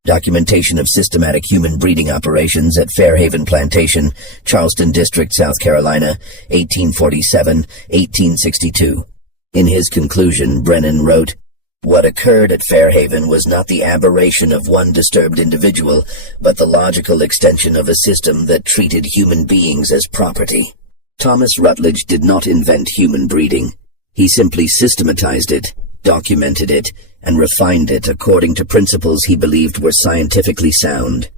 "Documentation of Systematic Human Breeding Operations at Fairhaven Plantation, Charleston District, South Carolina, 1847-1862. In his conclusion, Brennan wrote, "What occurred at Fairhaven was not the aberration of one disturbed individual, but the logical extension of a system that treated human beings as property." Thomas Rutledge did not invent human breeding. He simply systematized it, documented it, and refined it according to principles he believed were scientifically sound.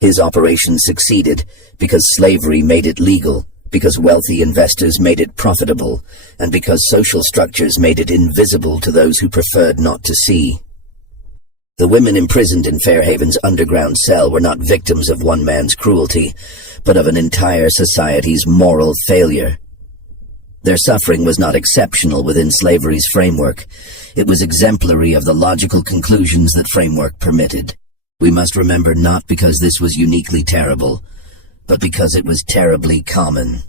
His operation succeeded because slavery made it legal, because wealthy investors made it profitable, and because social structures made it invisible to those who preferred not to see. The women imprisoned in Fairhaven's underground cell were not victims of one man's cruelty, but of an entire society's moral failure. Their suffering was not exceptional within slavery's framework. It was exemplary of the logical conclusions that framework permitted. We must remember not because this was uniquely terrible, but because it was terribly common.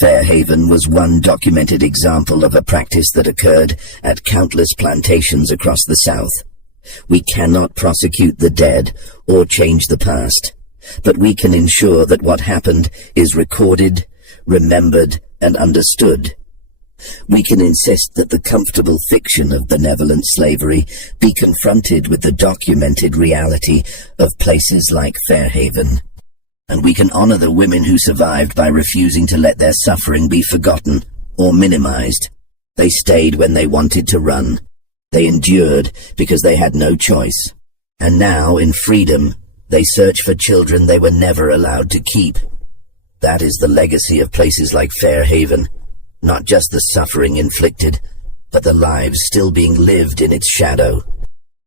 Fairhaven was one documented example of a practice that occurred at countless plantations across the South. We cannot prosecute the dead or change the past, but we can ensure that what happened is recorded, remembered, and understood. We can insist that the comfortable fiction of benevolent slavery be confronted with the documented reality of places like Fairhaven. And we can honor the women who survived by refusing to let their suffering be forgotten or minimized. They stayed when they wanted to run. They endured because they had no choice. And now, in freedom, They search for children they were never allowed to keep. That is the legacy of places like Fairhaven. Not just the suffering inflicted, but the lives still being lived in its shadow.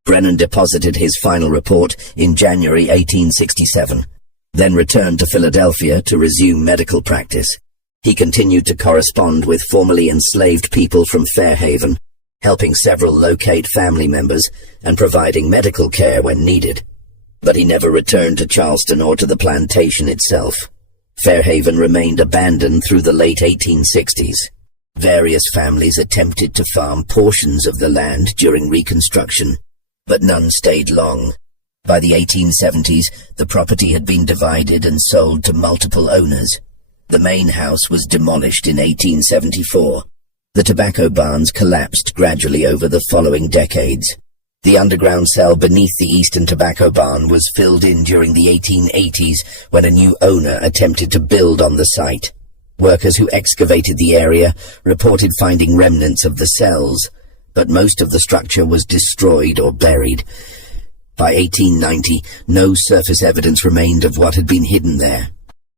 Brennan deposited his final report in January 1867, then returned to Philadelphia to resume medical practice. He continued to correspond with formerly enslaved people from Fairhaven, helping several locate family members and providing medical care when needed. But he never returned to Charleston or to the plantation itself. Fairhaven remained abandoned through the late 1860s. Various families attempted to farm portions of the land during Reconstruction, but none stayed long. By the 1870s, the property had been divided and sold to multiple owners. The main house was demolished in 1874. The tobacco barns collapsed gradually over the following decades. The underground cell beneath the eastern tobacco barn was filled in during the 1880s when a new owner attempted to build on the site. Workers who excavated the area reported finding remnants of the cells, but most of the structure was destroyed or buried. By 1890, no surface evidence remained of what had been hidden there.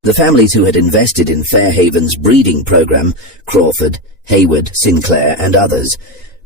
The families who had invested in Fairhaven's breeding program, Crawford, Hayward, Sinclair, and others,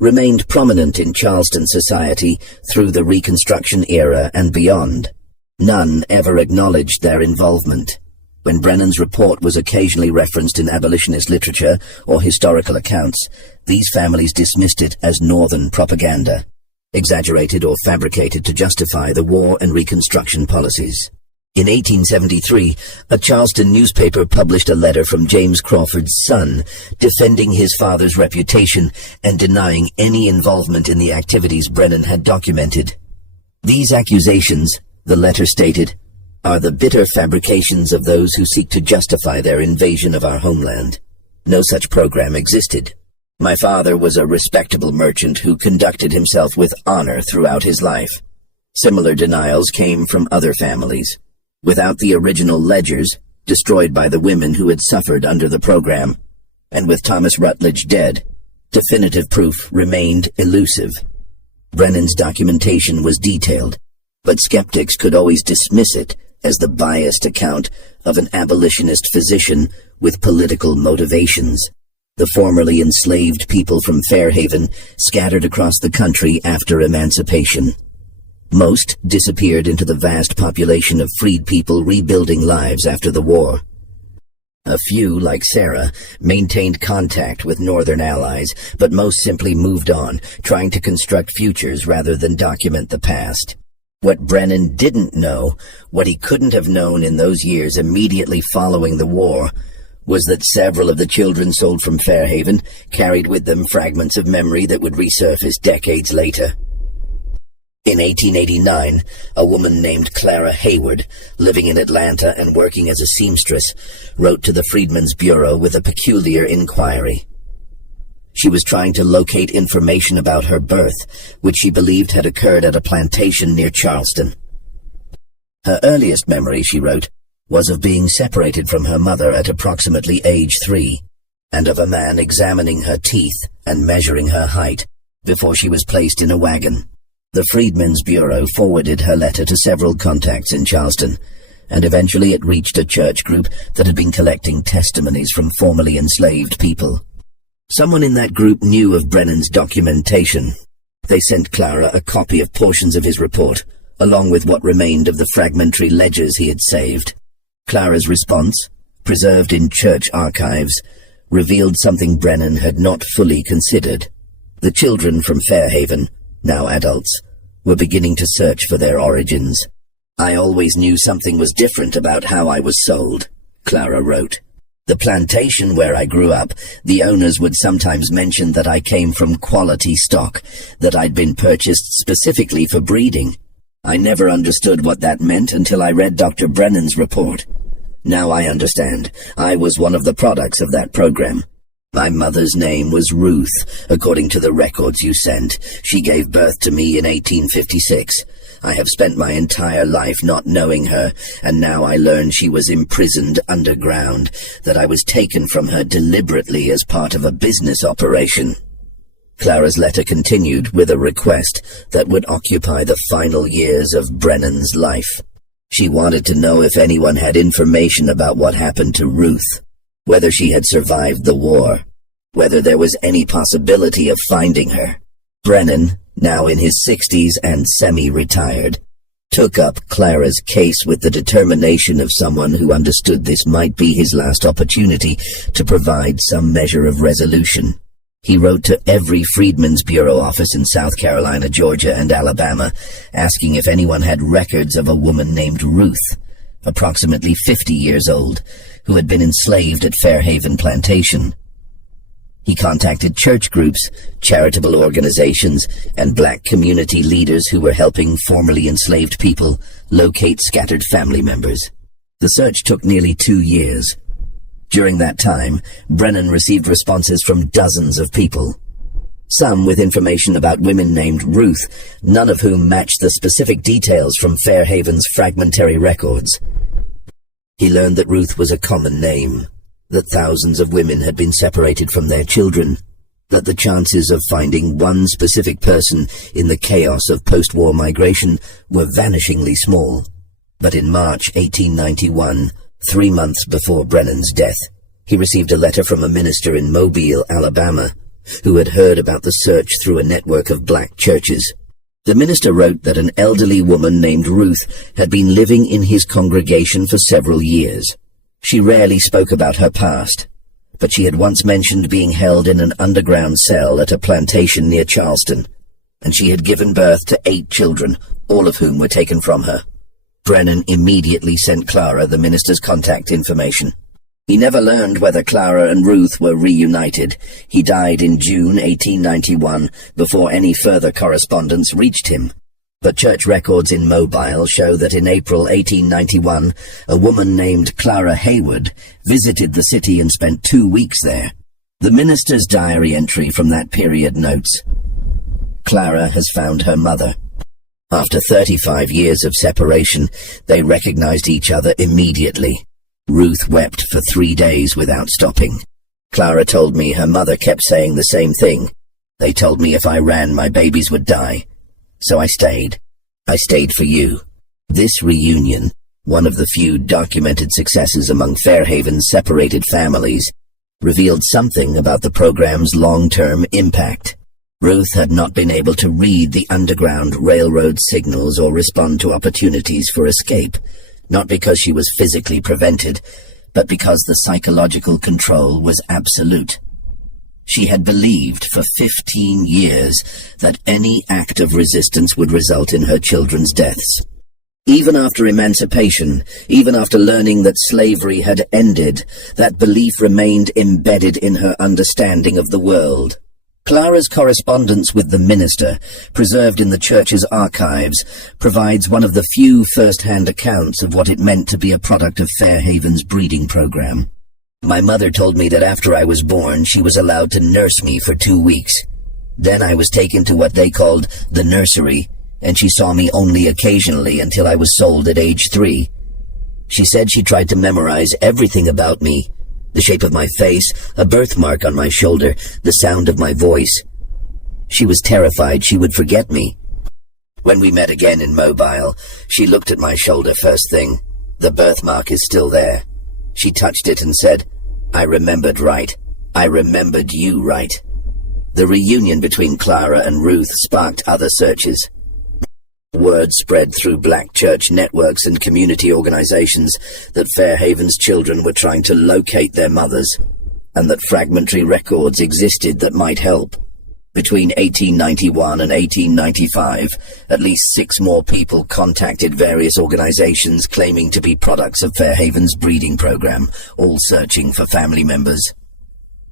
remained prominent in Charleston society through the Reconstruction era and beyond. None ever acknowledged their involvement. When Brennan's report was occasionally referenced in abolitionist literature or historical accounts, these families dismissed it as Northern propaganda, exaggerated or fabricated to justify the war and Reconstruction policies. In 1873, a Charleston newspaper published a letter from James Crawford's son, defending his father's reputation and denying any involvement in the activities Brennan had documented. These accusations, the letter stated, are the bitter fabrications of those who seek to justify their invasion of our homeland. No such program existed. My father was a respectable merchant who conducted himself with honor throughout his life. Similar denials came from other families. Without the original ledgers, destroyed by the women who had suffered under the program, and with Thomas Rutledge dead, definitive proof remained elusive. Brennan's documentation was detailed, but skeptics could always dismiss it as the biased account of an abolitionist physician with political motivations. The formerly enslaved people from Fairhaven scattered across the country after emancipation. Most disappeared into the vast population of freed people rebuilding lives after the war. A few, like Sarah, maintained contact with Northern allies, but most simply moved on, trying to construct futures rather than document the past. What Brennan didn't know, what he couldn't have known in those years immediately following the war, was that several of the children sold from Fairhaven carried with them fragments of memory that would resurface decades later. In 1889, a woman named Clara Hayward, living in Atlanta and working as a seamstress, wrote to the Freedmen's Bureau with a peculiar inquiry. She was trying to locate information about her birth, which she believed had occurred at a plantation near Charleston. Her earliest memory, she wrote, was of being separated from her mother at approximately age 3, and of a man examining her teeth and measuring her height before she was placed in a wagon. The Freedmen's Bureau forwarded her letter to several contacts in Charleston, and eventually it reached a church group that had been collecting testimonies from formerly enslaved people. Someone in that group knew of Brennan's documentation. They sent Clara a copy of portions of his report, along with what remained of the fragmentary ledgers he had saved. Clara's response, preserved in church archives, revealed something Brennan had not fully considered. The children from Fairhaven, now adults, were beginning to search for their origins. I always knew something was different about how I was sold, Clara wrote. The plantation where I grew up, the owners would sometimes mention that I came from quality stock, that I'd been purchased specifically for breeding. I never understood what that meant until I read Dr. Brennan's report. Now I understand. I was one of the products of that program. My mother's name was Ruth, according to the records you sent. She gave birth to me in 1856. I have spent my entire life not knowing her, and now I learn she was imprisoned underground, that I was taken from her deliberately as part of a business operation. Clara's letter continued with a request that would occupy the final years of Brennan's life. She wanted to know if anyone had information about what happened to Ruth, whether she had survived the war, whether there was any possibility of finding her. Brennan, now in his 60s and semi-retired, took up Clara's case with the determination of someone who understood this might be his last opportunity to provide some measure of resolution. He wrote to every Freedmen's Bureau office in South Carolina, Georgia, and Alabama, asking if anyone had records of a woman named Ruth, approximately 50 years old, who had been enslaved at Fairhaven Plantation. He contacted church groups, charitable organizations, and black community leaders who were helping formerly enslaved people locate scattered family members. The search took nearly 2 years. During that time, Brennan received responses from dozens of people, some with information about women named Ruth, none of whom matched the specific details from Fairhaven's fragmentary records. He learned that Ruth was a common name, that thousands of women had been separated from their children, that the chances of finding one specific person in the chaos of post-war migration were vanishingly small. But in March 1891, 3 months before Brennan's death, he received a letter from a minister in Mobile, Alabama, who had heard about the search through a network of black churches. The minister wrote that an elderly woman named Ruth had been living in his congregation for several years. She rarely spoke about her past, but she had once mentioned being held in an underground cell at a plantation near Charleston, and she had given birth to 8 children, all of whom were taken from her. Brennan immediately sent Clara the minister's contact information. He never learned whether Clara and Ruth were reunited. He died in June 1891 before any further correspondence reached him. But church records in Mobile show that in April 1891, a woman named Clara Hayward visited the city and spent 2 weeks there. The minister's diary entry from that period notes, "Clara has found her mother. After 35 years of separation, they recognized each other immediately. Ruth wept for 3 days without stopping. Clara told me her mother kept saying the same thing. They told me if I ran, my babies would die. So I stayed. I stayed for you." This reunion, one of the few documented successes among Fairhaven's separated families, revealed something about the program's long-term impact. Ruth had not been able to read the underground railroad signals or respond to opportunities for escape, not because she was physically prevented, but because the psychological control was absolute. She had believed for 15 years that any act of resistance would result in her children's deaths. Even after emancipation, even after learning that slavery had ended, that belief remained embedded in her understanding of the world. Clara's correspondence with the minister, preserved in the church's archives, provides one of the few first-hand accounts of what it meant to be a product of Fairhaven's breeding program. "My mother told me that after I was born, she was allowed to nurse me for 2 weeks. Then I was taken to what they called the nursery, and she saw me only occasionally until I was sold at age 3. She said she tried to memorize everything about me, the shape of my face, a birthmark on my shoulder, the sound of my voice. She was terrified she would forget me. When we met again in Mobile, she looked at my shoulder first thing. The birthmark is still there. She touched it and said, 'I remembered right. I remembered you right.'" The reunion between Clara and Ruth sparked other searches. Word spread through black church networks and community organizations that Fairhaven's children were trying to locate their mothers, and that fragmentary records existed that might help. Between 1891 and 1895, at least 6 more people contacted various organizations claiming to be products of Fairhaven's breeding program, all searching for family members.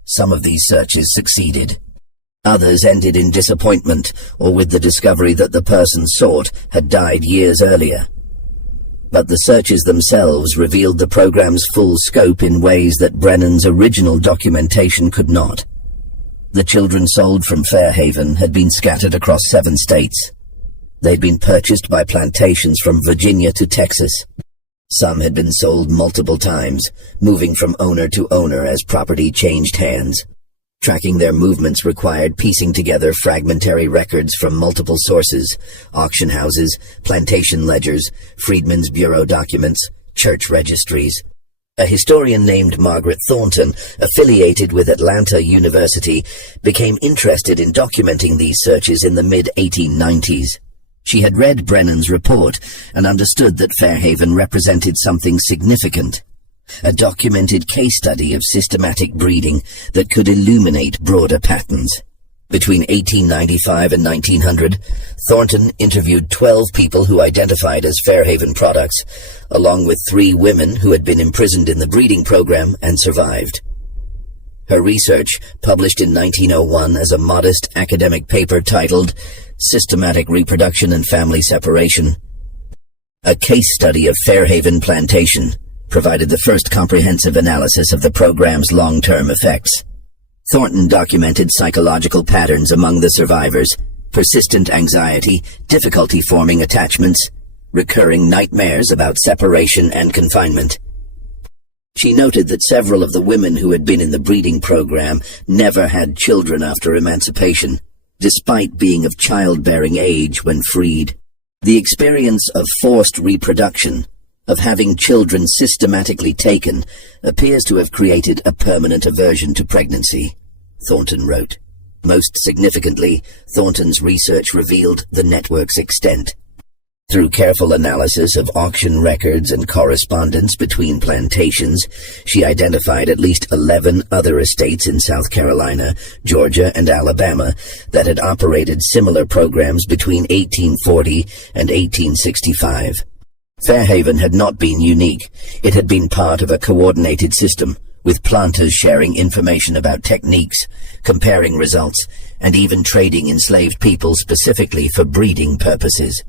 Some of these searches succeeded. Others ended in disappointment or with the discovery that the person sought had died years earlier. But the searches themselves revealed the program's full scope in ways that Brennan's original documentation could not. The children sold from Fairhaven had been scattered across 7 states. They'd been purchased by plantations from Virginia to Texas. Some had been sold multiple times, moving from owner to owner as property changed hands. Tracking their movements required piecing together fragmentary records from multiple sources: auction houses, plantation ledgers, Freedmen's Bureau documents, church registries. A historian named Margaret Thornton, affiliated with Atlanta University, became interested in documenting these searches in the mid-1890s. She had read Brennan's report and understood that Fairhaven represented something significant, a documented case study of systematic breeding that could illuminate broader patterns. Between 1895 and 1900, Thornton interviewed 12 people who identified as Fairhaven products, along with 3 women who had been imprisoned in the breeding program and survived. Her research, published in 1901 as a modest academic paper titled Systematic Reproduction and Family Separation, a case study of Fairhaven Plantation, provided the first comprehensive analysis of the program's long-term effects. Thornton documented psychological patterns among the survivors: persistent anxiety, difficulty forming attachments, recurring nightmares about separation and confinement. She noted that several of the women who had been in the breeding program never had children after emancipation, despite being of childbearing age when freed. The experience of forced reproduction, of having children systematically taken, appears to have created a permanent aversion to pregnancy, Thornton wrote. Most significantly, Thornton's research revealed the network's extent. Through careful analysis of auction records and correspondence between plantations, she identified at least 11 other estates in South Carolina, Georgia, and Alabama that had operated similar programs between 1840 and 1865. Fairhaven had not been unique. It had been part of a coordinated system, with planters sharing information about techniques, comparing results, and even trading enslaved people specifically for breeding purposes.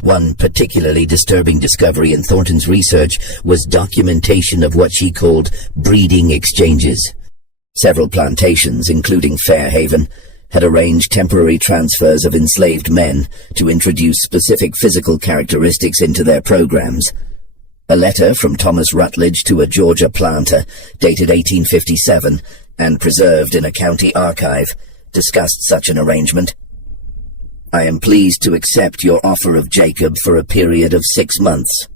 One particularly disturbing discovery in Thornton's research was documentation of what she called breeding exchanges. Several plantations, including Fairhaven, had arranged temporary transfers of enslaved men to introduce specific physical characteristics into their programs. A letter from Thomas Rutledge to a Georgia planter, dated 1857, and preserved in a county archive, discussed such an arrangement. "I am pleased to accept your offer of Jacob for a period of 6 months.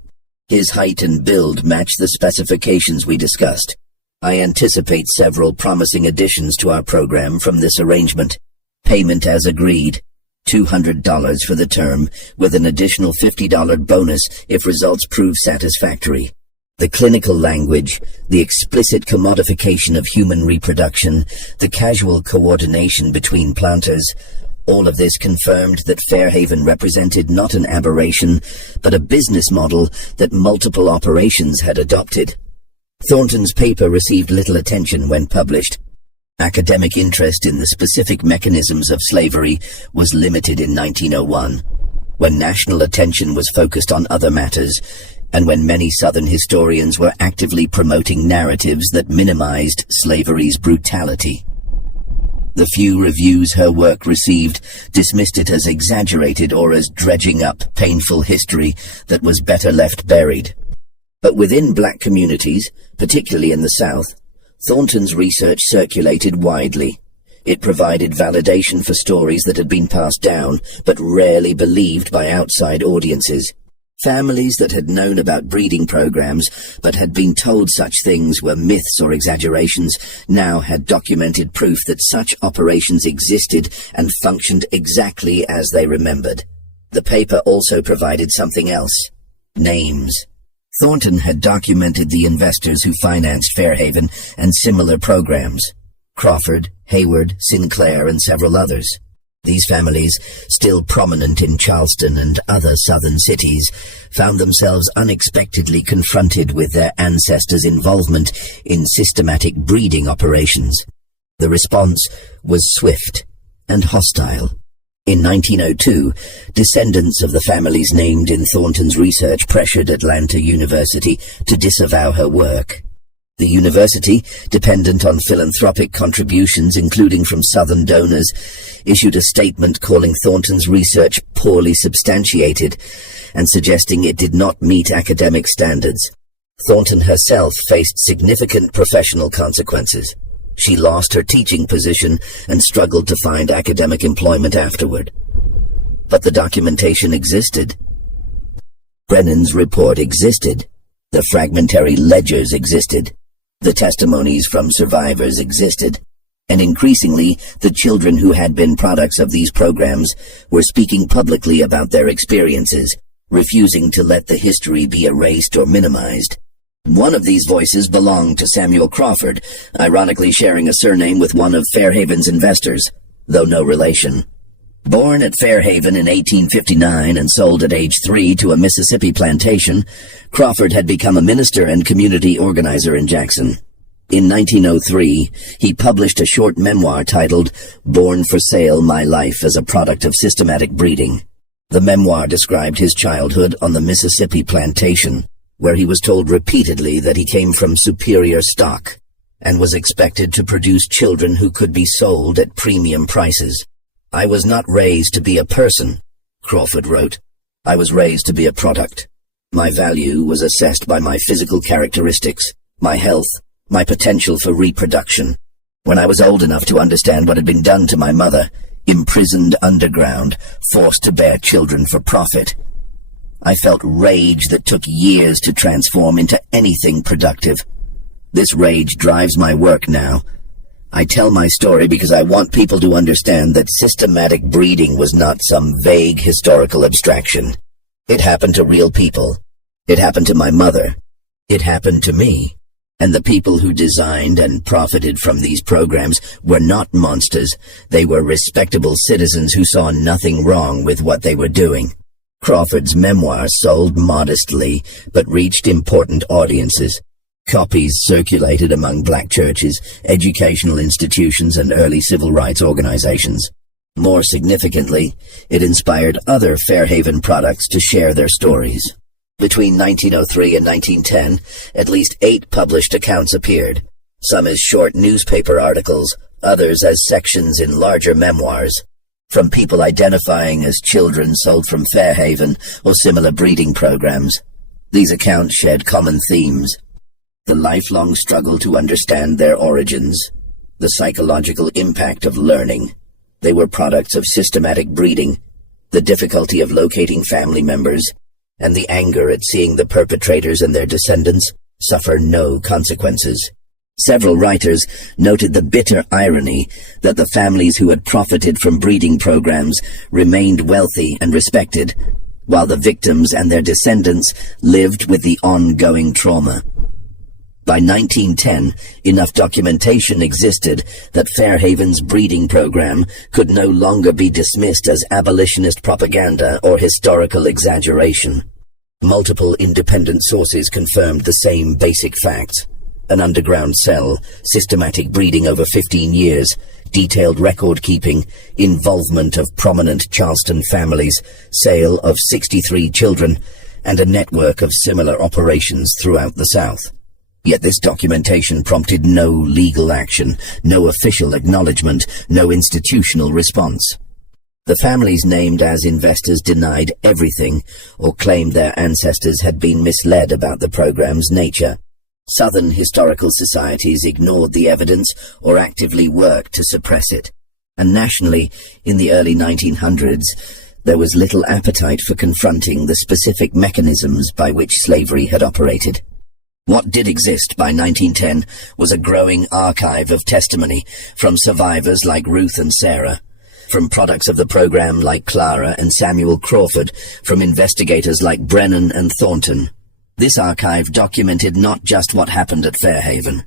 His height and build match the specifications we discussed. I anticipate several promising additions to our program from this arrangement. Payment as agreed. $200 for the term, with an additional $50 bonus if results prove satisfactory." The clinical language, the explicit commodification of human reproduction, the casual coordination between planters, all of this confirmed that Fairhaven represented not an aberration, but a business model that multiple operations had adopted. Thornton's paper received little attention when published. Academic interest in the specific mechanisms of slavery was limited in 1901, when national attention was focused on other matters, and when many Southern historians were actively promoting narratives that minimized slavery's brutality. The few reviews her work received dismissed it as exaggerated or as dredging up painful history that was better left buried. But within black communities, particularly in the South, Thornton's research circulated widely. It provided validation for stories that had been passed down, but rarely believed by outside audiences. Families that had known about breeding programs, but had been told such things were myths or exaggerations, now had documented proof that such operations existed and functioned exactly as they remembered. The paper also provided something else: names. Thornton had documented the investors who financed Fairhaven and similar programs: Crawford, Hayward, Sinclair, and several others. These families, still prominent in Charleston and other southern cities, found themselves unexpectedly confronted with their ancestors' involvement in systematic breeding operations. The response was swift and hostile. In 1902, descendants of the families named in Thornton's research pressured Atlanta University to disavow her work. The university, dependent on philanthropic contributions including from Southern donors, issued a statement calling Thornton's research poorly substantiated and suggesting it did not meet academic standards. Thornton herself faced significant professional consequences. She lost her teaching position and struggled to find academic employment afterward. But the documentation existed. Brennan's report existed. The fragmentary ledgers existed. The testimonies from survivors existed. And increasingly, the children who had been products of these programs were speaking publicly about their experiences, refusing to let the history be erased or minimized. One of these voices belonged to Samuel Crawford, ironically sharing a surname with one of Fairhaven's investors, though no relation. Born at Fairhaven in 1859 and sold at age 3 to a Mississippi plantation, Crawford had become a minister and community organizer in Jackson. In 1903, he published a short memoir titled Born for Sale: My Life as a Product of Systematic Breeding. The memoir described his childhood on the Mississippi plantation, where he was told repeatedly that he came from superior stock and was expected to produce children who could be sold at premium prices. "I was not raised to be a person," Crawford wrote. "I was raised to be a product. My value was assessed by my physical characteristics, my health, my potential for reproduction. When I was old enough to understand what had been done to my mother, imprisoned underground, forced to bear children for profit, I felt rage that took years to transform into anything productive. This rage drives my work now. I tell my story because I want people to understand that systematic breeding was not some vague historical abstraction. It happened to real people. It happened to my mother. It happened to me. And the people who designed and profited from these programs were not monsters. They were respectable citizens who saw nothing wrong with what they were doing." Crawford's memoir sold modestly, but reached important audiences. Copies circulated among black churches, educational institutions, and early civil rights organizations. More significantly, it inspired other Fairhaven products to share their stories. Between 1903 and 1910, at least 8 published accounts appeared, some as short newspaper articles, others as sections in larger memoirs, from people identifying as children sold from Fairhaven or similar breeding programs. These accounts shared common themes: the lifelong struggle to understand their origins, the psychological impact of learning. They were products of systematic breeding, the difficulty of locating family members, and the anger at seeing the perpetrators and their descendants suffer no consequences. Several writers noted the bitter irony that the families who had profited from breeding programs remained wealthy and respected, while the victims and their descendants lived with the ongoing trauma. By 1910, enough documentation existed that Fairhaven's breeding program could no longer be dismissed as abolitionist propaganda or historical exaggeration. Multiple independent sources confirmed the same basic facts: an underground cell, systematic breeding over 15 years, detailed record-keeping, involvement of prominent Charleston families, sale of 63 children, and a network of similar operations throughout the South. Yet this documentation prompted no legal action, no official acknowledgement, no institutional response. The families named as investors denied everything or claimed their ancestors had been misled about the program's nature. Southern historical societies ignored the evidence or actively worked to suppress it. And nationally, in the early 1900s, there was little appetite for confronting the specific mechanisms by which slavery had operated. What did exist by 1910 was a growing archive of testimony from survivors like Ruth and Sarah, from products of the program like Clara and Samuel Crawford, from investigators like Brennan and Thornton. This archive documented not just what happened at Fairhaven,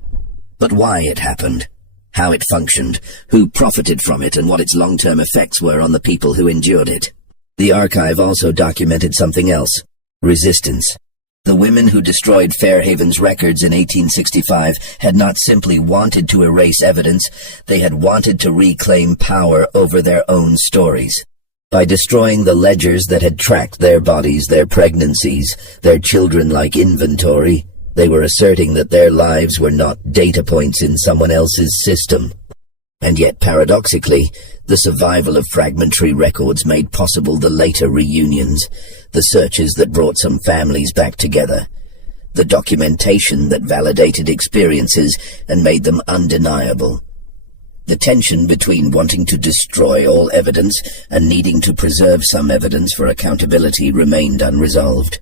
but why it happened, how it functioned, who profited from it, and what its long-term effects were on the people who endured it. The archive also documented something else: resistance. The women who destroyed Fairhaven's records in 1865 had not simply wanted to erase evidence, they had wanted to reclaim power over their own stories. By destroying the ledgers that had tracked their bodies, their pregnancies, their children-like inventory, they were asserting that their lives were not data points in someone else's system. And yet, paradoxically, the survival of fragmentary records made possible the later reunions, the searches that brought some families back together. the documentation that validated experiences and made them undeniable. The tension between wanting to destroy all evidence and needing to preserve some evidence for accountability remained unresolved.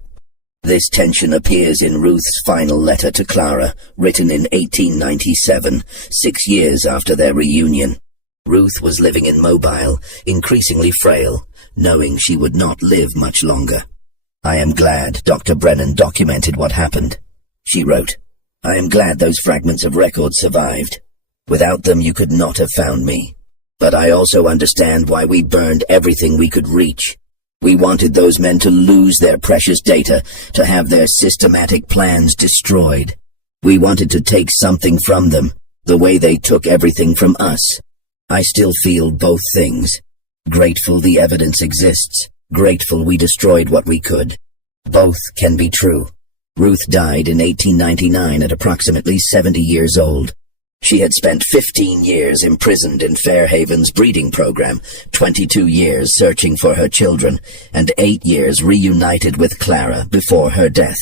This tension appears in Ruth's final letter to Clara, written in 1897, 6 years after their reunion. Ruth was living in Mobile, increasingly frail, knowing she would not live much longer. "I am glad Dr. Brennan documented what happened," she wrote. "I am glad those fragments of record survived. Without them you could not have found me. But I also understand why we burned everything we could reach. We wanted those men to lose their precious data, to have their systematic plans destroyed. We wanted to take something from them, the way they took everything from us. I still feel both things. Grateful the evidence exists, grateful we destroyed what we could. Both can be true." Ruth died in 1899 at approximately 70 years old. She had spent 15 years imprisoned in Fairhaven's breeding program, 22 years searching for her children, and 8 years reunited with Clara before her death.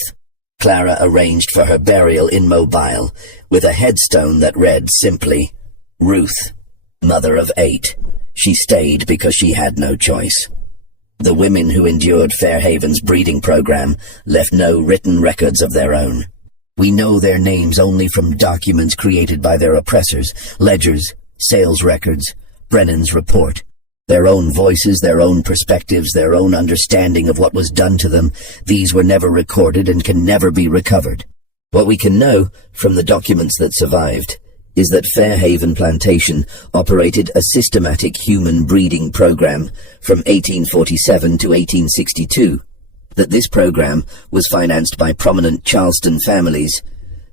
Clara arranged for her burial in Mobile, with a headstone that read simply, "Ruth, mother of 8. She stayed because she had no choice." The women who endured Fairhaven's breeding program left no written records of their own. We know their names only from documents created by their oppressors, ledgers, sales records, Brennan's report. Their own voices, their own perspectives, their own understanding of what was done to them, these were never recorded and can never be recovered. What we can know from the documents that survived is that Fairhaven Plantation operated a systematic human breeding program from 1847 to 1862. That this program was financed by prominent Charleston families,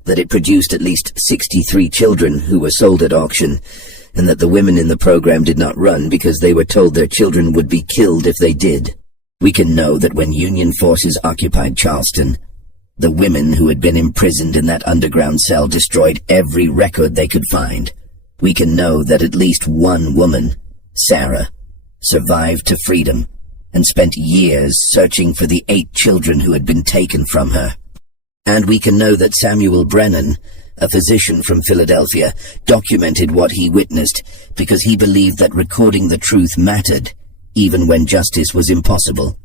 that it produced at least 63 children who were sold at auction, and that the women in the program did not run because they were told their children would be killed if they did. We can know that when Union forces occupied Charleston, the women who had been imprisoned in that underground cell destroyed every record they could find. We can know that at least one woman, Sarah, survived to freedom and spent years searching for the 8 children who had been taken from her. And we can know that Samuel Brennan, a physician from Philadelphia, documented what he witnessed because he believed that recording the truth mattered, even when justice was impossible.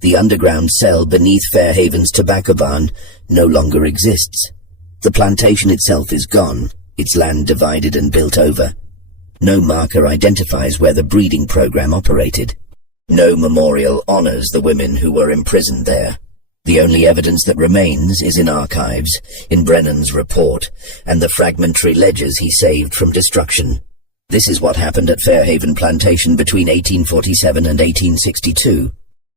The underground cell beneath Fairhaven's tobacco barn no longer exists. The plantation itself is gone, its land divided and built over. No marker identifies where the breeding program operated. No memorial honors the women who were imprisoned there. The only evidence that remains is in archives, in Brennan's report, and the fragmentary ledgers he saved from destruction. This is what happened at Fairhaven Plantation between 1847 and 1862.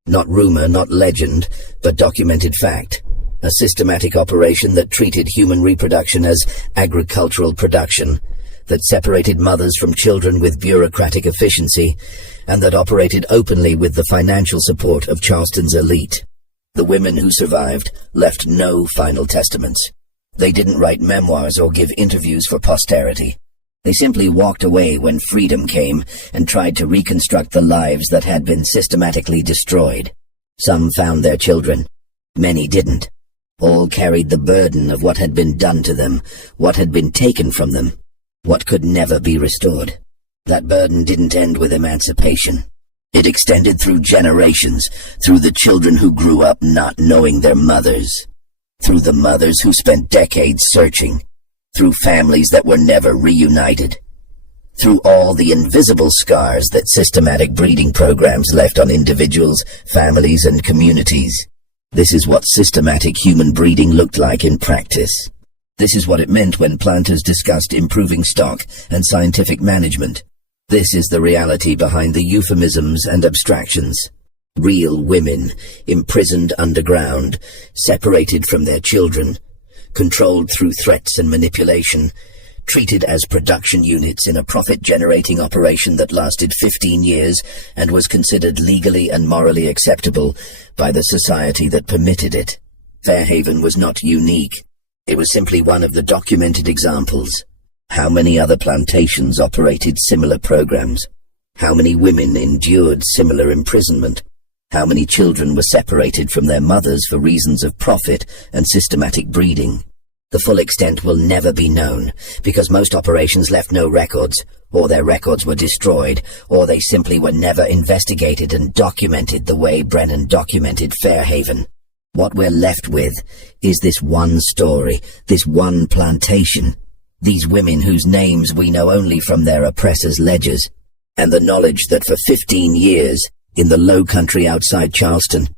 Not rumor, not legend, but documented fact. A systematic operation that treated human reproduction as agricultural production, that separated mothers from children with bureaucratic efficiency, and that operated openly with the financial support of Charleston's elite. The women who survived left no final testaments. They didn't write memoirs or give interviews for posterity. They simply walked away when freedom came and tried to reconstruct the lives that had been systematically destroyed. Some found their children. Many didn't. All carried the burden of what had been done to them, what had been taken from them, what could never be restored. That burden didn't end with emancipation. It extended through generations, through the children who grew up not knowing their mothers, through the mothers who spent decades searching, through families that were never reunited, through all the invisible scars that systematic breeding programs left on individuals, families, and communities. This is what systematic human breeding looked like in practice. This is what it meant when planters discussed improving stock and scientific management. This is the reality behind the euphemisms and abstractions. Real women, imprisoned underground, separated from their children, controlled through threats and manipulation, treated as production units in a profit-generating operation that lasted 15 years and was considered legally and morally acceptable by the society that permitted it. Fairhaven was not unique. It was simply one of the documented examples. How many other plantations operated similar programs? How many women endured similar imprisonment? How many children were separated from their mothers for reasons of profit and systematic breeding? The full extent will never be known, because most operations left no records, or their records were destroyed, or they simply were never investigated and documented the way Brennan documented Fairhaven. What we're left with is this one story, this one plantation, these women whose names we know only from their oppressors' ledgers, and the knowledge that for 15 years, in the low country outside Charleston,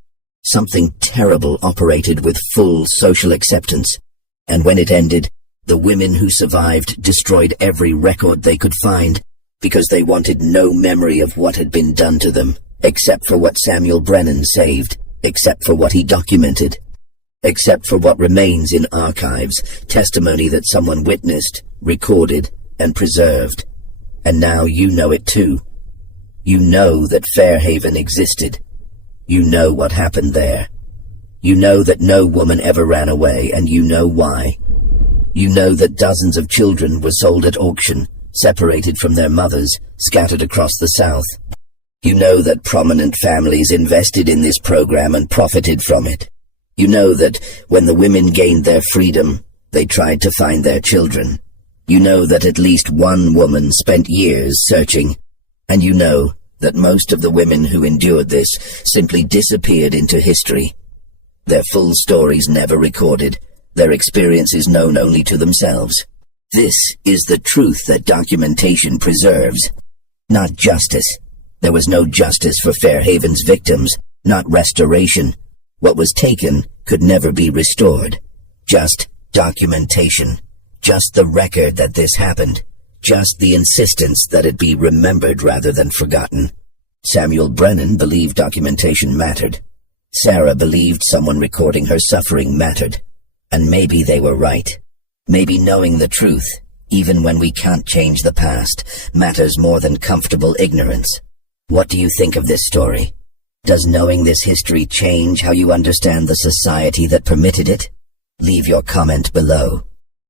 something terrible operated with full social acceptance. And when it ended, the women who survived destroyed every record they could find because they wanted no memory of what had been done to them, except for what Samuel Brennan saved, except for what he documented, except for what remains in archives, testimony that someone witnessed, recorded, and preserved. And now you know it too. You know that Fairhaven existed. You know what happened there. You know that no woman ever ran away, and you know why. You know that dozens of children were sold at auction, separated from their mothers, scattered across the South. You know that prominent families invested in this program and profited from it. You know that when the women gained their freedom, they tried to find their children. You know that at least one woman spent years searching, and you know that most of the women who endured this simply disappeared into history. Their full stories never recorded, their experiences known only to themselves. This is the truth that documentation preserves, not justice. There was no justice for Fairhaven's victims, not restoration. What was taken could never be restored. Just documentation. Just the record that this happened. Just the insistence that it be remembered rather than forgotten. Samuel Brennan believed documentation mattered. Sarah believed someone recording her suffering mattered. And maybe they were right. Maybe knowing the truth, even when we can't change the past, matters more than comfortable ignorance. What do you think of this story? Does knowing this history change how you understand the society that permitted it? Leave your comment below.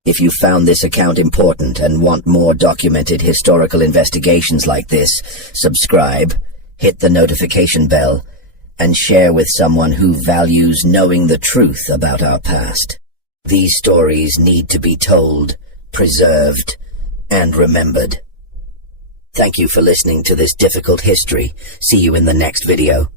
If you found this account important and want more documented historical investigations like this, subscribe, hit the notification bell, and share with someone who values knowing the truth about our past. These stories need to be told, preserved, and remembered. Thank you for listening to this difficult history. See you in the next video.